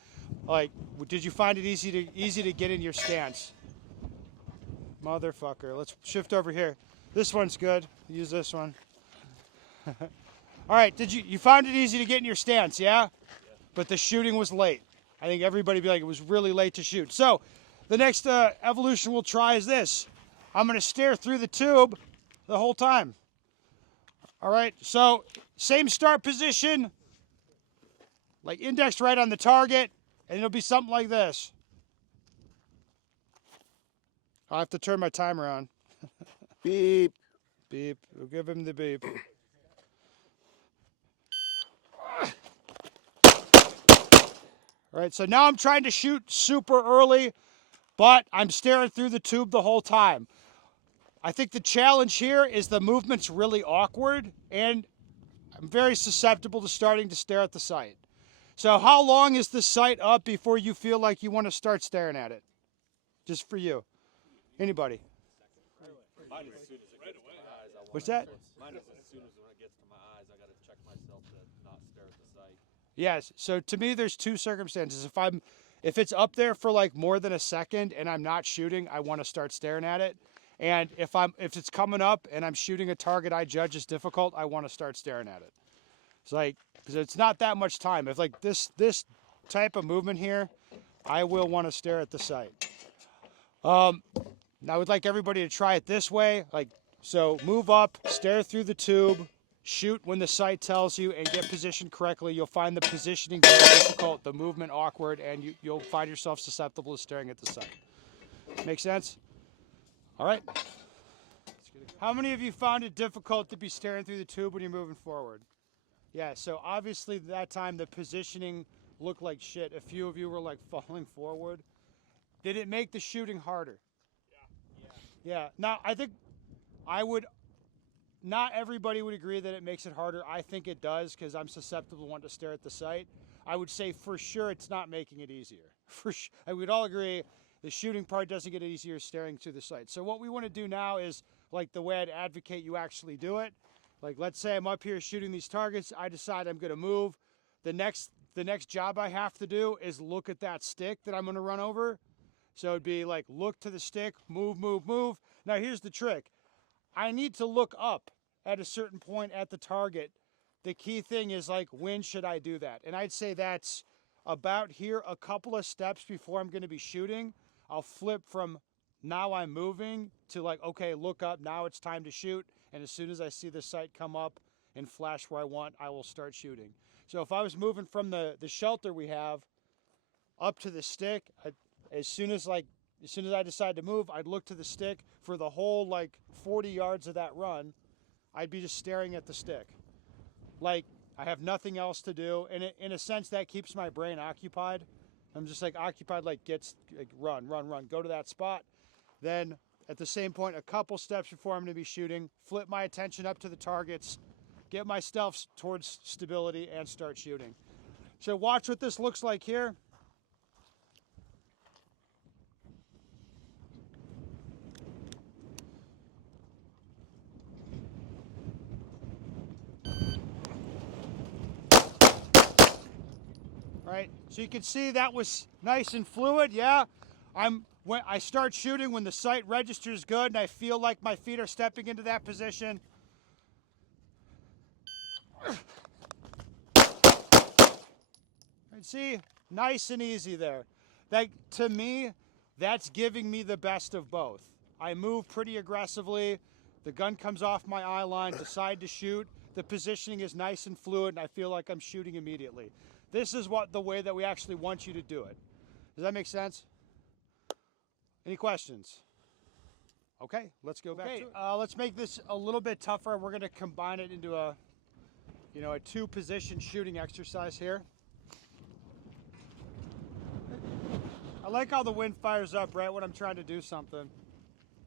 Like, did you find it easy to get in your stance? Motherfucker. Let's shift over here. This one's good. Use this one. All right, you found it easy to get in your stance, yeah? But the shooting was late. I think everybody would be like, it was really late to shoot. So, the next evolution we'll try is this. I'm going to stare through the tube the whole time. All right, so same start position, like index right on the target, and it'll be something like this. I'll have to turn my timer on. Beep. Beep. We'll give him the beep. All right, so now I'm trying to shoot super early, but I'm staring through the tube the whole time. I think the challenge here is the movement's really awkward, and I'm very susceptible to starting to stare at the sight. So how long is the sight up before you feel like you want to start staring at it? Just for you. Anybody? Mine is as soon as it gets to my eyes. What's that? Mine is as soon as when it gets to my eyes, I got to check myself to not stare at the sight. Yes. So to me, there's 2 circumstances. If it's up there for like more than a second and I'm not shooting, I want to start staring at it. And if it's coming up and I'm shooting a target I judge as difficult, I want to start staring at it. It's like, because it's not that much time. If like this type of movement here, I will want to stare at the sight. Now I would like everybody to try it this way. Like, so move up, stare through the tube, shoot when the sight tells you, and get positioned correctly. You'll find the positioning very difficult, the movement awkward, and you'll find yourself susceptible to staring at the sight. Make sense? All right. How many of you found it difficult to be staring through the tube when you're moving forward? Yeah, so obviously that time the positioning looked like shit. A few of you were like falling forward. Did it make the shooting harder? Yeah. Now, I think not everybody would agree that it makes it harder. I think it does because I'm susceptible to want to stare at the sight. I would say for sure it's not making it easier. For sure, I would all agree the shooting part doesn't get easier staring to the sight. So what we want to do now is, like the way I'd advocate you actually do it, Like, let's say I'm up here shooting these targets. I decide I'm going to move. The next job I have to do is look at that stick that I'm going to run over. So it'd be like, look to the stick, move, move, move. Now here's the trick. I need to look up at a certain point at the target. The key thing is like, when should I do that? And I'd say that's about here, a couple of steps before I'm going to be shooting. I'll flip from now I'm moving to like, okay, look up, now it's time to shoot. And as soon as I see the sight come up and flash where I want, I will start shooting. So if I was moving from the shelter we have up to the stick, as soon as I decide to move, I'd look to the stick for the whole like 40 yards of that run. I'd be just staring at the stick. Like, I have nothing else to do. And in a sense, that keeps my brain occupied. I'm just like occupied, like run, go to that spot. Then at the same point, a couple steps before I'm going to be shooting, flip my attention up to the targets, get myself towards stability, and start shooting. So watch what this looks like here. Right, so you can see that was nice and fluid, yeah. When I start shooting when the sight registers good and I feel like my feet are stepping into that position. And see, nice and easy there. That, to me, that's giving me the best of both. I move pretty aggressively, the gun comes off my eye line, decide to shoot, the positioning is nice and fluid, and I feel like I'm shooting immediately. This is the way that we actually want you to do it. Does that make sense? Any questions? Okay, let's go back to it. Let's make this a little bit tougher. We're going to combine it into a two-position shooting exercise here. I like how the wind fires up right when I'm trying to do something.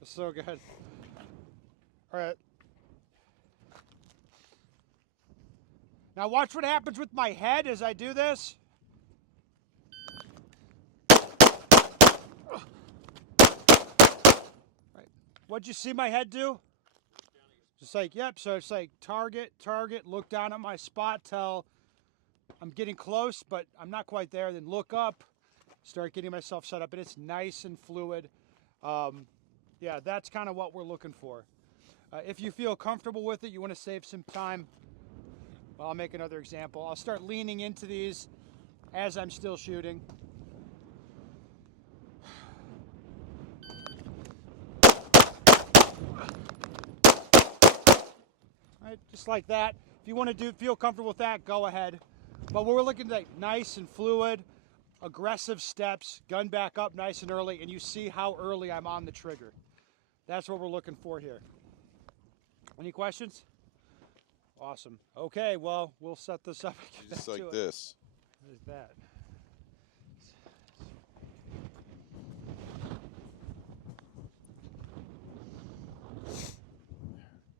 It's so good. All right. Now watch what happens with my head as I do this. Right. What'd you see my head do? Just like, yep, so it's like target, look down at my spot till I'm getting close, but I'm not quite there. Then look up, start getting myself set up, and it's nice and fluid. Yeah, that's kind of what we're looking for. If you feel comfortable with it, you want to save some time, well, I'll make another example. I'll start leaning into these as I'm still shooting. Right, just like that. If you want to feel comfortable with that, go ahead. But we're looking at nice and fluid, aggressive steps, gun back up nice and early, and you see how early I'm on the trigger. That's what we're looking for here. Any questions? Awesome. Okay, well, we'll set this up. Just like this. There's that.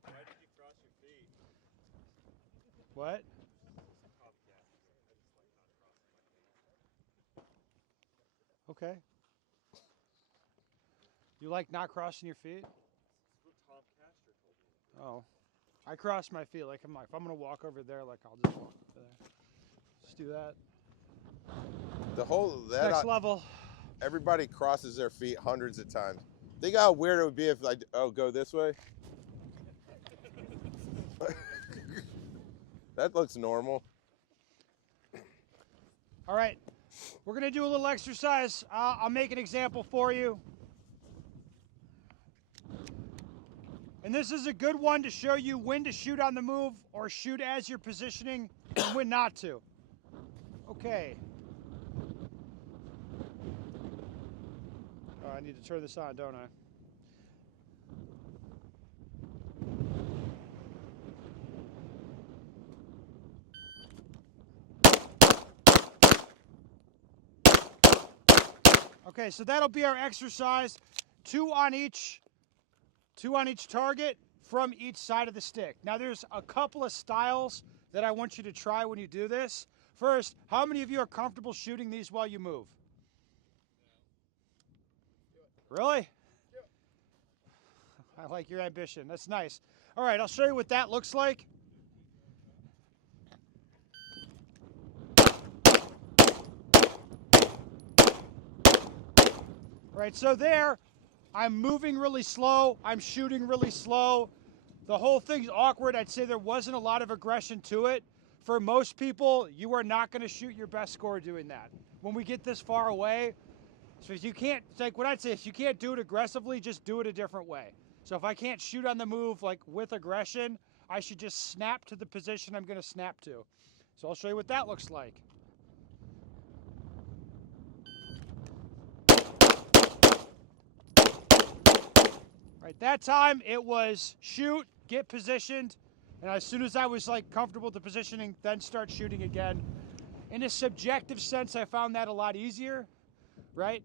Why did you cross your feet? What? Okay. You like not crossing your feet? Oh. I cross my feet like if I'm gonna walk over there, like I'll just walk over there. Just do that. The whole Next level. Everybody crosses their feet hundreds of times. Think how weird it would be if go this way. That looks normal. All right, we're gonna do a little exercise. I'll make an example for you. And this is a good one to show you when to shoot on the move or shoot as you're positioning and when not to. Okay. Oh, I need to turn this on, don't I? Okay, so that'll be our exercise. Two on each target from each side of the stick. Now there's a couple of styles that I want you to try when you do this. First, how many of you are comfortable shooting these while you move? Really? I like your ambition. That's nice. All right, I'll show you what that looks like. All right, so there, I'm moving really slow. I'm shooting really slow. The whole thing's awkward. I'd say there wasn't a lot of aggression to it. For most people, you are not going to shoot your best score doing that. When we get this far away, so if you can't, it's like what I'd say is you can't do it aggressively, just do it a different way. So if I can't shoot on the move like with aggression, I should just snap to the position I'm going to snap to. So I'll show you what that looks like. Right, that time it was shoot, get positioned, and as soon as I was like comfortable with the positioning, then start shooting again. In a subjective sense, I found that a lot easier, right?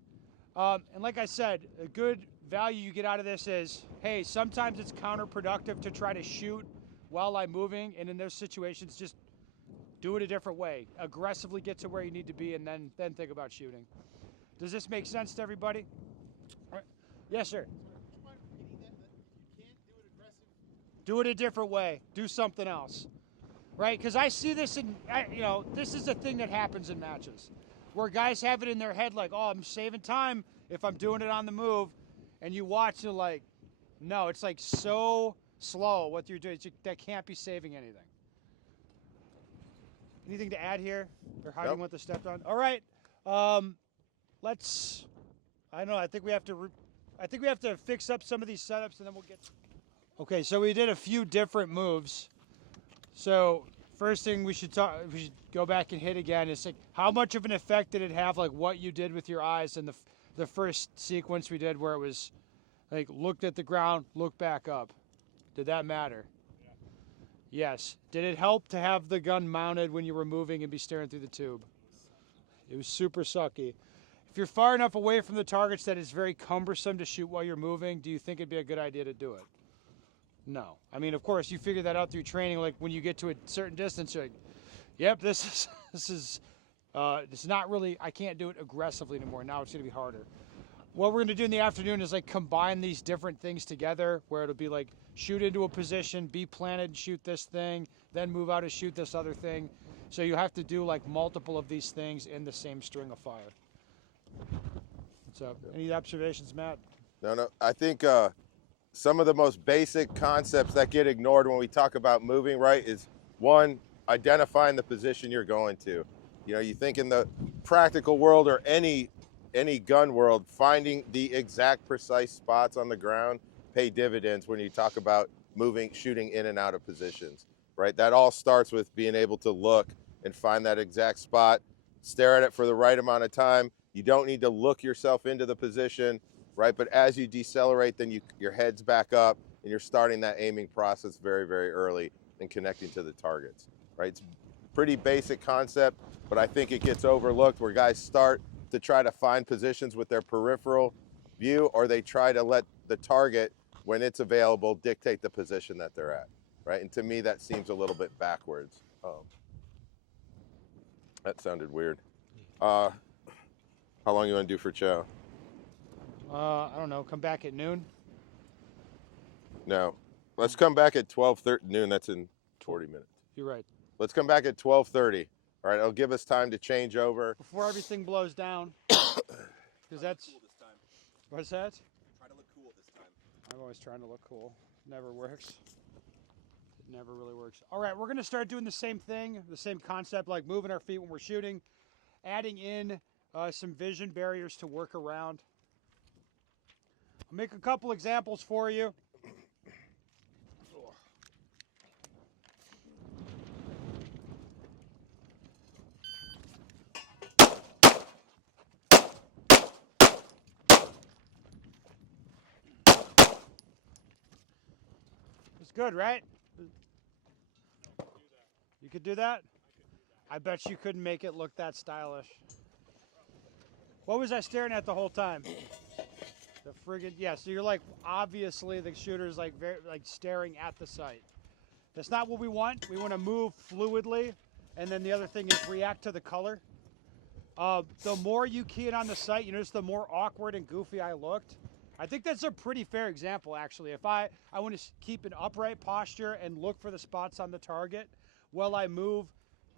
And like I said, a good value you get out of this is, hey, sometimes it's counterproductive to try to shoot while I'm moving, and in those situations, just do it a different way. Aggressively get to where you need to be, and then think about shooting. Does this make sense to everybody? All right. Yes, sir. Do it a different way. Do something else, right? Because I see this in, this is a thing that happens in matches where guys have it in their head like, oh, I'm saving time if I'm doing it on the move. And you watch, you're like, no, it's like so slow what you're doing. That can't be saving anything. Anything to add here? Or how do you want this step done? All right. Let's, I don't know, I think we have to fix up some of these setups and then we'll get. Okay, so we did a few different moves. So first thing we should go back and hit again is like how much of an effect did it have, like what you did with your eyes in the first sequence we did where it was like looked at the ground, looked back up. Did that matter? Yeah. Yes. Did it help to have the gun mounted when you were moving and be staring through the tube? It was super sucky. If you're far enough away from the targets that it's very cumbersome to shoot while you're moving, do you think it'd be a good idea to do it? No. I mean, of course, you figure that out through training. Like when you get to a certain distance, you're like, yep, this is not really, I can't do it aggressively anymore. Now it's going to be harder. What we're going to do in the afternoon is like combine these different things together where it'll be like shoot into a position, be planted, shoot this thing, then move out and shoot this other thing. So you have to do like multiple of these things in the same string of fire. So any observations, Matt? No. I think some of the most basic concepts that get ignored when we talk about moving, right, is one, identifying the position you're going to. You know, you think in the practical world or any gun world, finding the exact precise spots on the ground pay dividends when you talk about moving, shooting in and out of positions, right? That all starts with being able to look and find that exact spot, stare at it for the right amount of time. You don't need to look yourself into the position, right? But as you decelerate, then your head's back up and you're starting that aiming process very, very early and connecting to the targets, right? It's a pretty basic concept, but I think it gets overlooked where guys start to try to find positions with their peripheral view, or they try to let the target, when it's available, dictate the position that they're at, right? And to me, that seems a little bit backwards. That sounded weird. How long you want to do for chow? I don't know. Come back at noon. No. Let's come back at 12:30 noon. That's in 40 minutes. You're right. Let's come back at 12:30. All right, it'll give us time to change over. Before everything blows down. Because that's. Cool this time. What's that? Try to look cool this time. I'm always trying to look cool. Never works. It never really works. All right, we're going to start doing the same thing, the same concept, like moving our feet when we're shooting, adding in some vision barriers to work around. I'll make a couple examples for you. It's good, right? You could do that? I bet you couldn't make it look that stylish. What was I staring at the whole time? The friggin', yeah, so you're like, obviously the shooter's like staring at the sight. That's not what we want. We want to move fluidly. And then the other thing is react to the color. The more you key it on the sight, you notice the more awkward and goofy I looked. I think that's a pretty fair example, actually. If I want to keep an upright posture and look for the spots on the target while I move,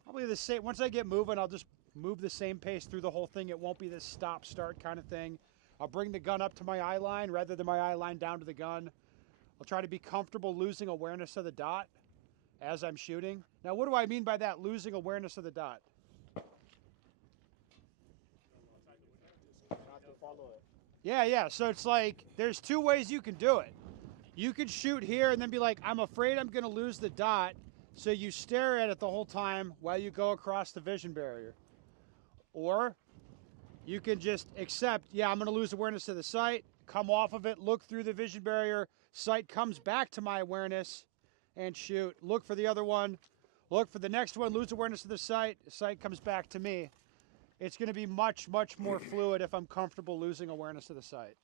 probably the same. Once I get moving, I'll just move the same pace through the whole thing. It won't be this stop-start kind of thing. I'll bring the gun up to my eye line rather than my eye line down to the gun. I'll try to be comfortable losing awareness of the dot as I'm shooting. Now, what do I mean by that, losing awareness of the dot? Yeah. So it's like there's two ways you can do it. You could shoot here and then be like, I'm afraid I'm going to lose the dot. So you stare at it the whole time while you go across the vision barrier. Or you can just accept, yeah, I'm going to lose awareness of the sight, come off of it, look through the vision barrier, sight comes back to my awareness, and shoot. Look for the other one, look for the next one, lose awareness of the sight comes back to me. It's going to be much, much more fluid if I'm comfortable losing awareness of the sight.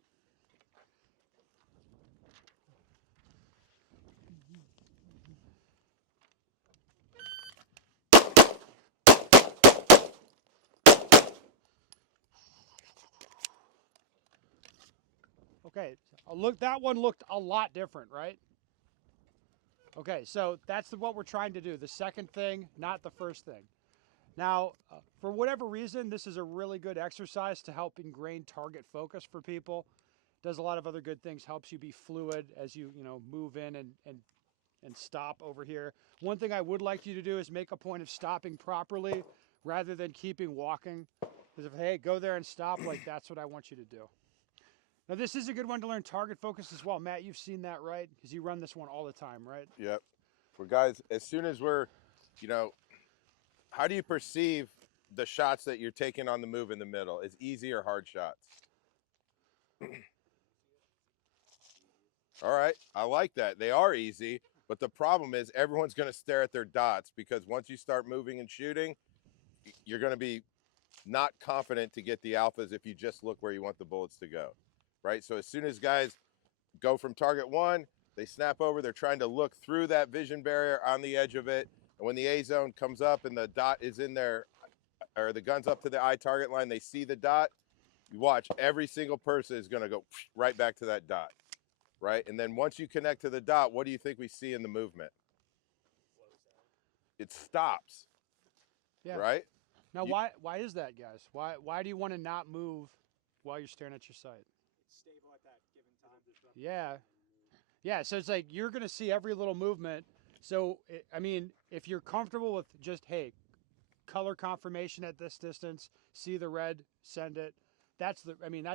Okay, look, that one looked a lot different, right? Okay, so that's what we're trying to do. The second thing, not the first thing. Now, for whatever reason, this is a really good exercise to help ingrain target focus for people. Does a lot of other good things, helps you be fluid as you move in and stop over here. One thing I would like you to do is make a point of stopping properly rather than keeping walking. Because if, hey, go there and stop, like that's what I want you to do. Now, this is a good one to learn target focus as well. Matt, you've seen that, right? Because you run this one all the time, right? Yep. For guys, as soon as we're, how do you perceive the shots that you're taking on the move in the middle? Is easy or hard shots? All right, I like that. They are easy, but the problem is everyone's going to stare at their dots because once you start moving and shooting, you're going to be not confident to get the alphas if you just look where you want the bullets to go, right? So as soon as guys go from target one, they snap over, they're trying to look through that vision barrier on the edge of it. And when the A zone comes up and the dot is in there, or the gun's up to the eye target line, they see the dot, you watch, every single person is going to go right back to that dot, right? And then once you connect to the dot, what do you think we see in the movement? It stops, right? Now, why is that, guys? Why do you want to not move while you're staring at your sight? It's stable at that given time. Yeah, so it's like you're going to see every little movement. So, I mean, if you're comfortable with just, hey, color confirmation at this distance, see the red, send it. I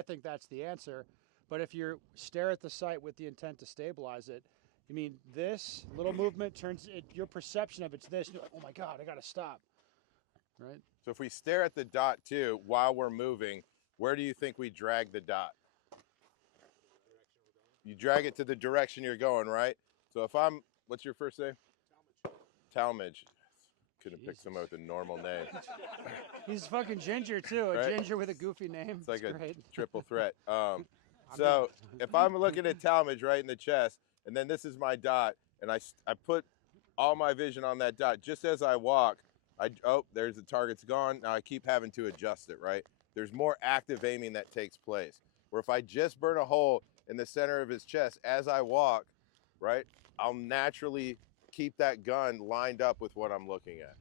think that's the answer. But if you stare at the sight with the intent to stabilize it, I mean, this little movement turns your perception of it's this. You're like, oh my God, I got to stop. Right? So if we stare at the dot too while we're moving, where do you think we drag the dot? You drag it to the direction you're going, right? So if I'm, what's your first name? Talmadge. Couldn't have picked someone with a normal name. He's fucking ginger too, a right? ginger with a goofy name. It's like great. Triple threat. So if I'm looking at Talmadge right in the chest, and then this is my dot, and I put all my vision on that dot, just as I walk, there's the target's gone. Now I keep having to adjust it, right? There's more active aiming that takes place. Where if I just burn a hole in the center of his chest as I walk, right, I'll naturally keep that gun lined up with what I'm looking at.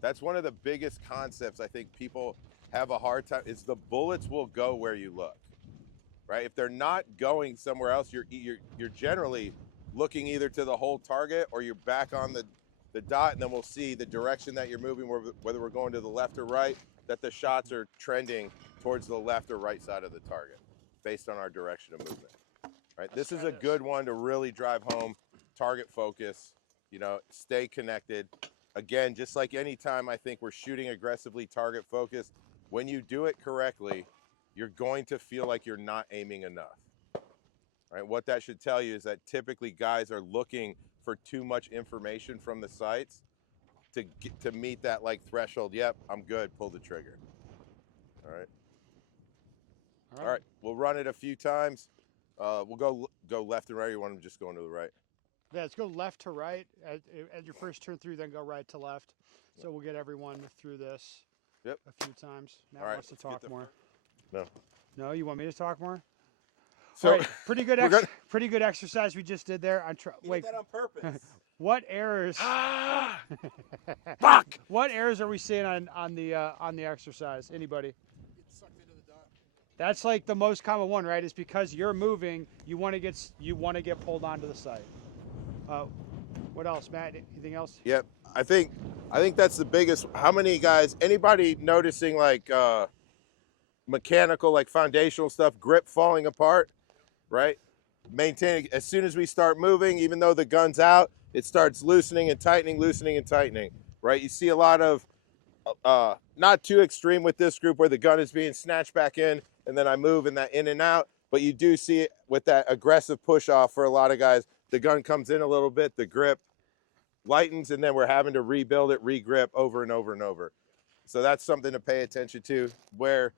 That's one of the biggest concepts I think people have a hard time, is the bullets will go where you look, right? If they're not going somewhere else, you're generally looking either to the whole target or you're back on the dot, and then we'll see the direction that you're moving, whether we're going to the left or right, that the shots are trending towards the left or right side of the target based on our direction of movement, right? This is a good one to really drive home target focus, stay connected. Again, just like any time I think we're shooting aggressively target focused, when you do it correctly, you're going to feel like you're not aiming enough, right? What that should tell you is that typically guys are looking for too much information from the sights to meet that like threshold. Yep, I'm good, pull the trigger. All right, we'll run it a few times. We'll go left and right. You want them just going to the right? Yeah, let's go left to right at your first turn through, then go right to left. So we'll get everyone through this a few times. Matt wants to talk more. No. No, you want me to talk more? So All right, pretty good, we're gonna pretty good exercise we just did there. Wait, that on purpose. what errors? Fuck! What errors are we seeing on the exercise? Anybody? That's like the most common one, right? Is because you're moving, you want to get pulled onto the site. What else, Matt? Anything else? Yep. I think that's the biggest. How many guys? Anybody noticing like mechanical, like foundational stuff, grip falling apart, right? Maintaining as soon as we start moving, even though the gun's out, it starts loosening and tightening, right? You see a lot of not too extreme with this group where the gun is being snatched back in and then I move in that in and out, but you do see it with that aggressive push off for a lot of guys. The gun comes in a little bit, the grip lightens, and then we're having to rebuild it, re-grip over and over and over. So that's something to pay attention to. Where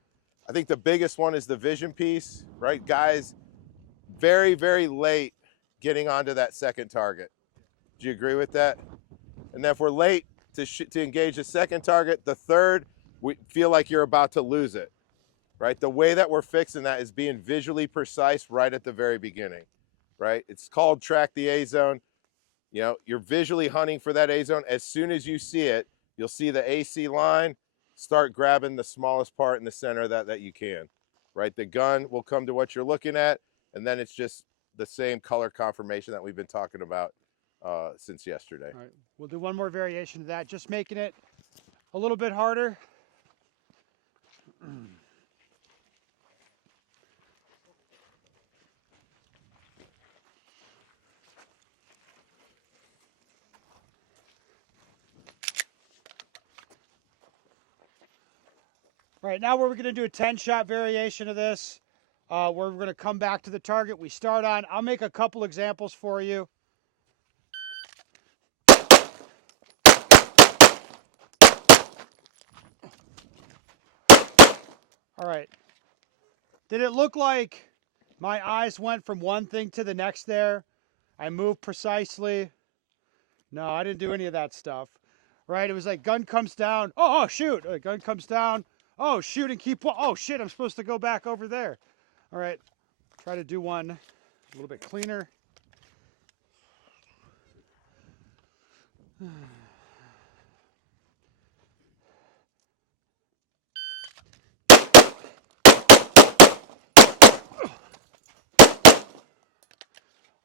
I think the biggest one is the vision piece, right? Guys, very, very late getting onto that second target. Do you agree with that? And then if we're late to engage the second target, the third, we feel like you're about to lose it, right? The way that we're fixing that is being visually precise right at the very beginning, right? It's called track the A zone. You know, you're visually hunting for that A zone. As soon as you see it, you'll see the AC line, start grabbing the smallest part in the center that you can, right? The gun will come to what you're looking at, and then it's just the same color confirmation that we've been talking about since yesterday. All right, we'll do one more variation of that, just making it a little bit harder. All right, now we're going to do a 10-shot variation of this. Where we're going to come back to the target we start on. I'll make a couple examples for you. All right. Did it look like my eyes went from one thing to the next there? I moved precisely. No, I didn't do any of that stuff. Right? It was like gun comes down. Oh, shoot. Gun comes down. Oh, shoot and keep. Oh, shit. I'm supposed to go back over there. All right. Try to do one a little bit cleaner.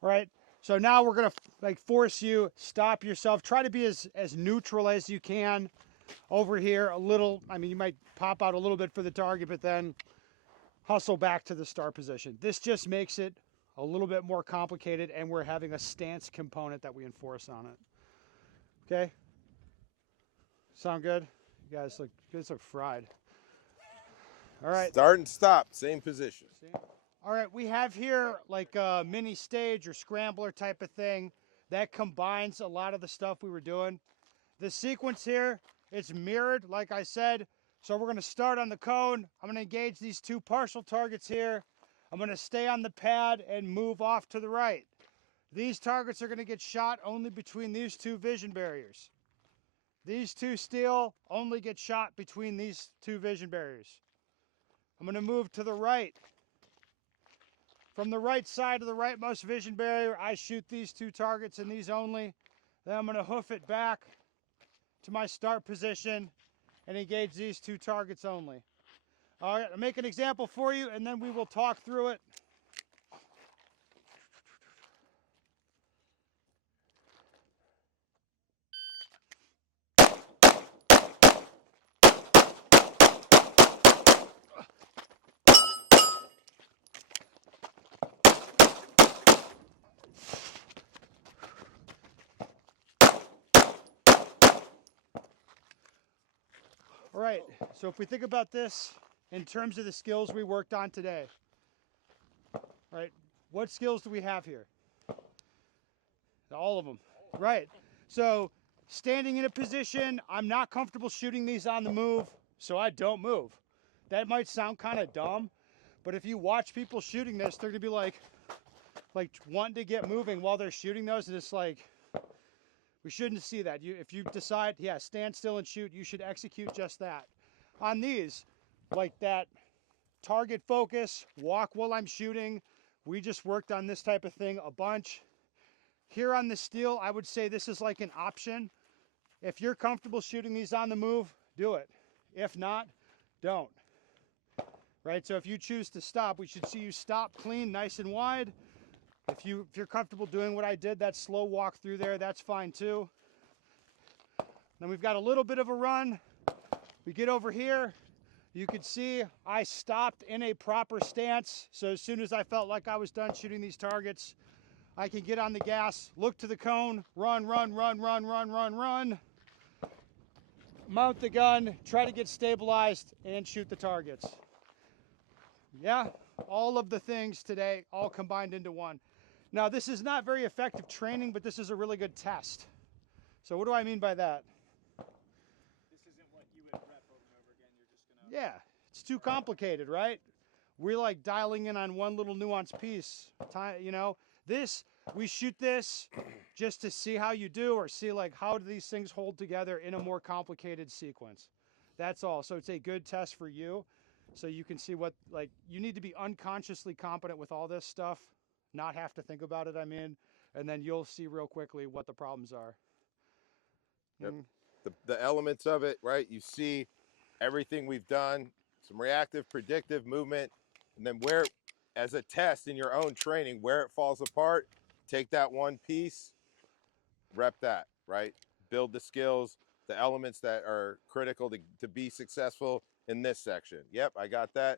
All right, so now we're gonna like force you, stop yourself, try to be as neutral as you can over here a little. I mean, you might pop out a little bit for the target, but then hustle back to the start position. This just makes it a little bit more complicated, and we're having a stance component that we enforce on it. Okay? Sound good? You guys look fried. All right. Start and stop, same position. All right, we have here like a mini stage or scrambler type of thing that combines a lot of the stuff we were doing. The sequence here, it's mirrored, like I said. So we're going to start on the cone. I'm going to engage these two partial targets here. I'm going to stay on the pad and move off to the right. These targets are going to get shot only between these two vision barriers. These two steel only get shot between these two vision barriers. I'm going to move to the right. From the right side of the rightmost vision barrier, I shoot these two targets and these only. Then I'm going to hoof it back to my start position and engage these two targets only. All right, I'll make an example for you, and then we will talk through it. All right, so if we think about this in terms of the skills we worked on today, right, what skills do we have here? All of them, right. So standing in a position, I'm not comfortable shooting these on the move, so I don't move. That might sound kind of dumb, but if you watch people shooting this, they're gonna be like wanting to get moving while they're shooting those, and it's like, we shouldn't see that. If you decide, yeah, stand still and shoot, you should execute just that. On these, like that target focus, walk while I'm shooting, We just worked on this type of thing a bunch. Here on the steel, I would say this is like an option. If you're comfortable shooting these on the move, do it. If not, don't. Right, so if you choose to stop, we should see you stop clean, nice and wide. If you're comfortable doing what I did, that slow walk through there, that's fine too. Then we've got a little bit of a run. We get over here. You can see I stopped in a proper stance. So as soon as I felt like I was done shooting these targets, I can get on the gas, look to the cone, run, run, run, run, run, run, run. Mount the gun, try to get stabilized, and shoot the targets. Yeah, all of the things today all combined into one. Now, this is not very effective training, but this is a really good test. So what do I mean by that? This isn't what you would rep over and over again. You're just gonna. Yeah, it's too complicated, right? We're like dialing in on one little nuanced piece. You know, we shoot this just to see how you do, or see like how do these things hold together in a more complicated sequence. That's all. So it's a good test for you. So you can see what, like, you need to be unconsciously competent with all this stuff, not have to think about it, and then you'll see real quickly what the problems are. Yep. The elements of it, right? You see everything we've done, some reactive, predictive movement, and then where, as a test in your own training, where it falls apart, take that one piece, rep that, right? Build the skills, the elements that are critical to be successful in this section. Yep, I got that.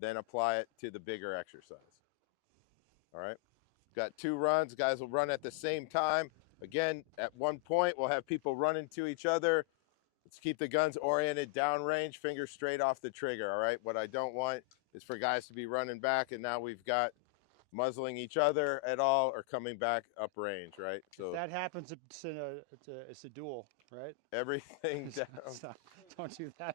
Then apply it to the bigger exercise. All right. Got 2 runs. Guys will run at the same time. Again, at one point, we'll have people run into each other. Let's keep the guns oriented downrange, fingers straight off the trigger. All right. What I don't want is for guys to be running back, and now we've got muzzling each other at all or coming back uprange, right? So if that happens, it's a duel, right? everything down. Don't do that.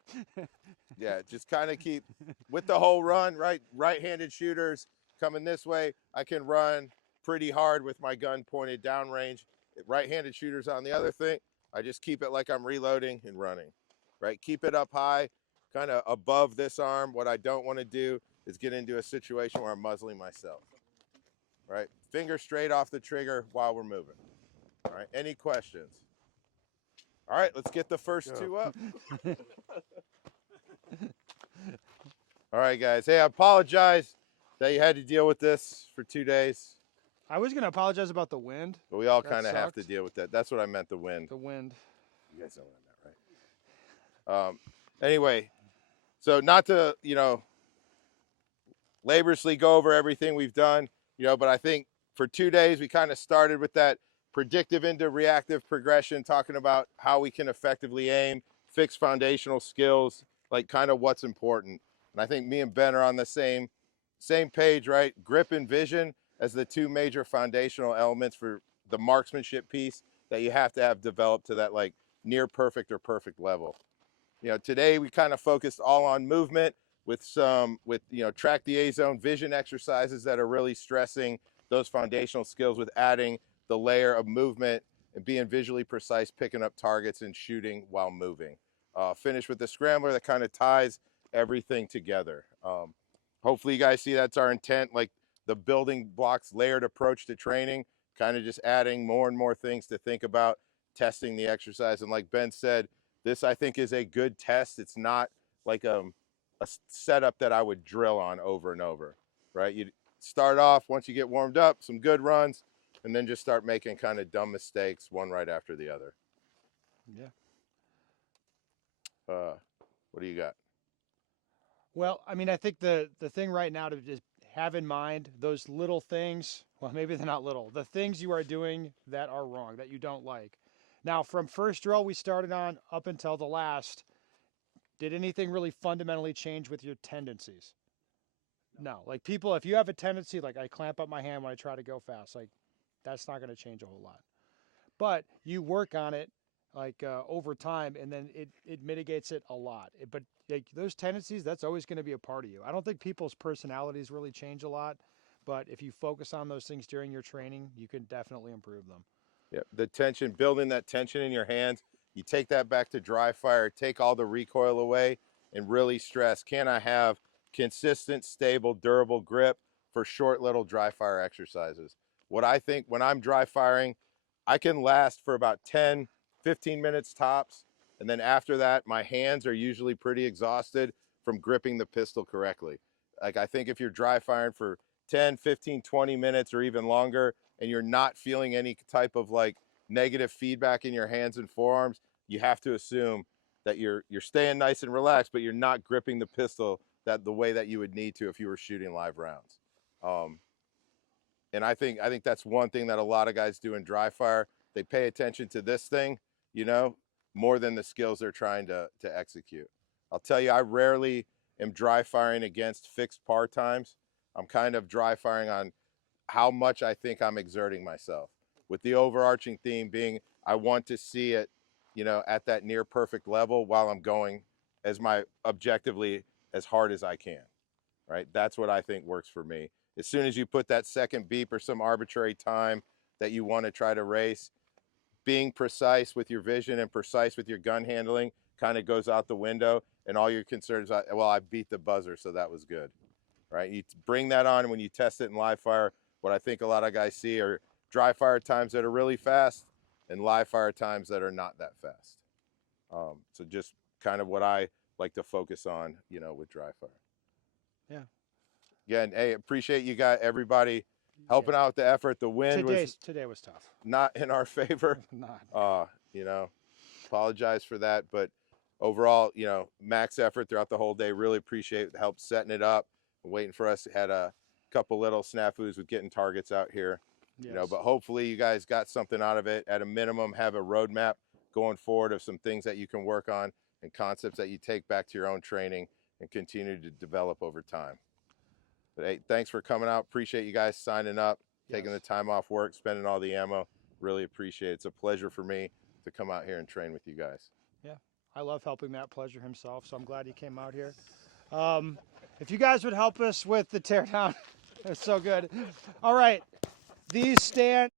Yeah, just kind of keep with the whole run, right? Right-handed shooters coming this way, I can run pretty hard with my gun pointed downrange. Right-handed shooters on the other thing, I just keep it like I'm reloading and running, right? Keep it up high, kind of above this arm. What I don't want to do is get into a situation where I'm muzzling myself, right? Finger straight off the trigger while we're moving. All right, any questions? All right, let's get the first 2 up. All right, guys. Hey, I apologize that you had to deal with this for 2 days, I was going to apologize about the wind. but we all That kind of have to sucked. deal with that. That's what I meant, the wind. The wind. You guys know what I meant, right? Anyway, so not to, laboriously go over everything we've done, but I think for 2 days we kind of started with that predictive into reactive progression, talking about how we can effectively aim, fix foundational skills, like kind of what's important. And I think me and Ben are on the same page, right? Grip and vision as the 2 major foundational elements for the marksmanship piece that you have to have developed to that like near perfect or perfect level. Today we kind of focused all on movement with track the A zone vision exercises that are really stressing those foundational skills with adding the layer of movement and being visually precise, picking up targets and shooting while moving. Finish with the scrambler that kind of ties everything together. Hopefully you guys see that's our intent, like the building blocks layered approach to training, kind of just adding more and more things to think about, testing the exercise. And like Ben said, this I think is a good test. It's not like a setup that I would drill on over and over, right? You start off, once you get warmed up, some good runs, and then just start making kind of dumb mistakes one right after the other. Yeah. What do you got? Well, I mean, I think the thing right now to just have in mind those little things, well, maybe they're not little, the things you are doing that are wrong, that you don't like. Now, from first drill we started on up until the last, did anything really fundamentally change with your tendencies? No. Like people, if you have a tendency, like I clamp up my hand when I try to go fast, like that's not going to change a whole lot. But you work on it like over time, and then it mitigates it a lot. But like those tendencies, that's always going to be a part of you. I don't think people's personalities really change a lot, but if you focus on those things during your training, you can definitely improve them. Yeah, the tension, building that tension in your hands. You take that back to dry fire, take all the recoil away, and really stress, can I have consistent, stable, durable grip for short little dry fire exercises. What I think when I'm dry firing, I can last for about 10, 15 minutes tops. And then after that, my hands are usually pretty exhausted from gripping the pistol correctly. Like I think if you're dry firing for 10, 15, 20 minutes or even longer, and you're not feeling any type of like negative feedback in your hands and forearms, you have to assume that you're staying nice and relaxed, but you're not gripping the pistol the way that you would need to if you were shooting live rounds. And I think that's one thing that a lot of guys do in dry fire. They pay attention to this thing, you know, more than the skills they're trying to execute. I'll tell you, I rarely am dry firing against fixed par times. I'm kind of dry firing on how much I think I'm exerting myself, with the overarching theme being I want to see it, you know, at that near perfect level while I'm going objectively as hard as I can, right? That's what I think works for me. As soon as you put that second beep or some arbitrary time that you want to try to race, being precise with your vision and precise with your gun handling kind of goes out the window, and all your concerns are, well, I beat the buzzer, so that was good, right? You bring that on when you test it in live fire. What I think a lot of guys see are dry fire times that are really fast and live fire times that are not that fast. So just kind of what I like to focus on, you know, with dry fire. Yeah. Again, hey, appreciate you guys, everybody helping out with the effort. The wind Today was tough. not in our favor. Not. You know, apologize for that, but overall, you know, max effort throughout the whole day. Really appreciate the help setting it up, waiting for us. Had a couple little snafus with getting targets out here, Yes. you know, but hopefully you guys got something out of it. At a minimum, have a roadmap going forward of some things that you can work on and concepts that you take back to your own training and continue to develop over time. But hey, thanks for coming out. Appreciate you guys signing up, taking the time off work, spending all the ammo. Really appreciate it. It's a pleasure for me to come out here and train with you guys. Yeah, I love helping Matt Pleasure himself, so I'm glad he came out here. If you guys would help us with the teardown, it's so good. All right, these stand.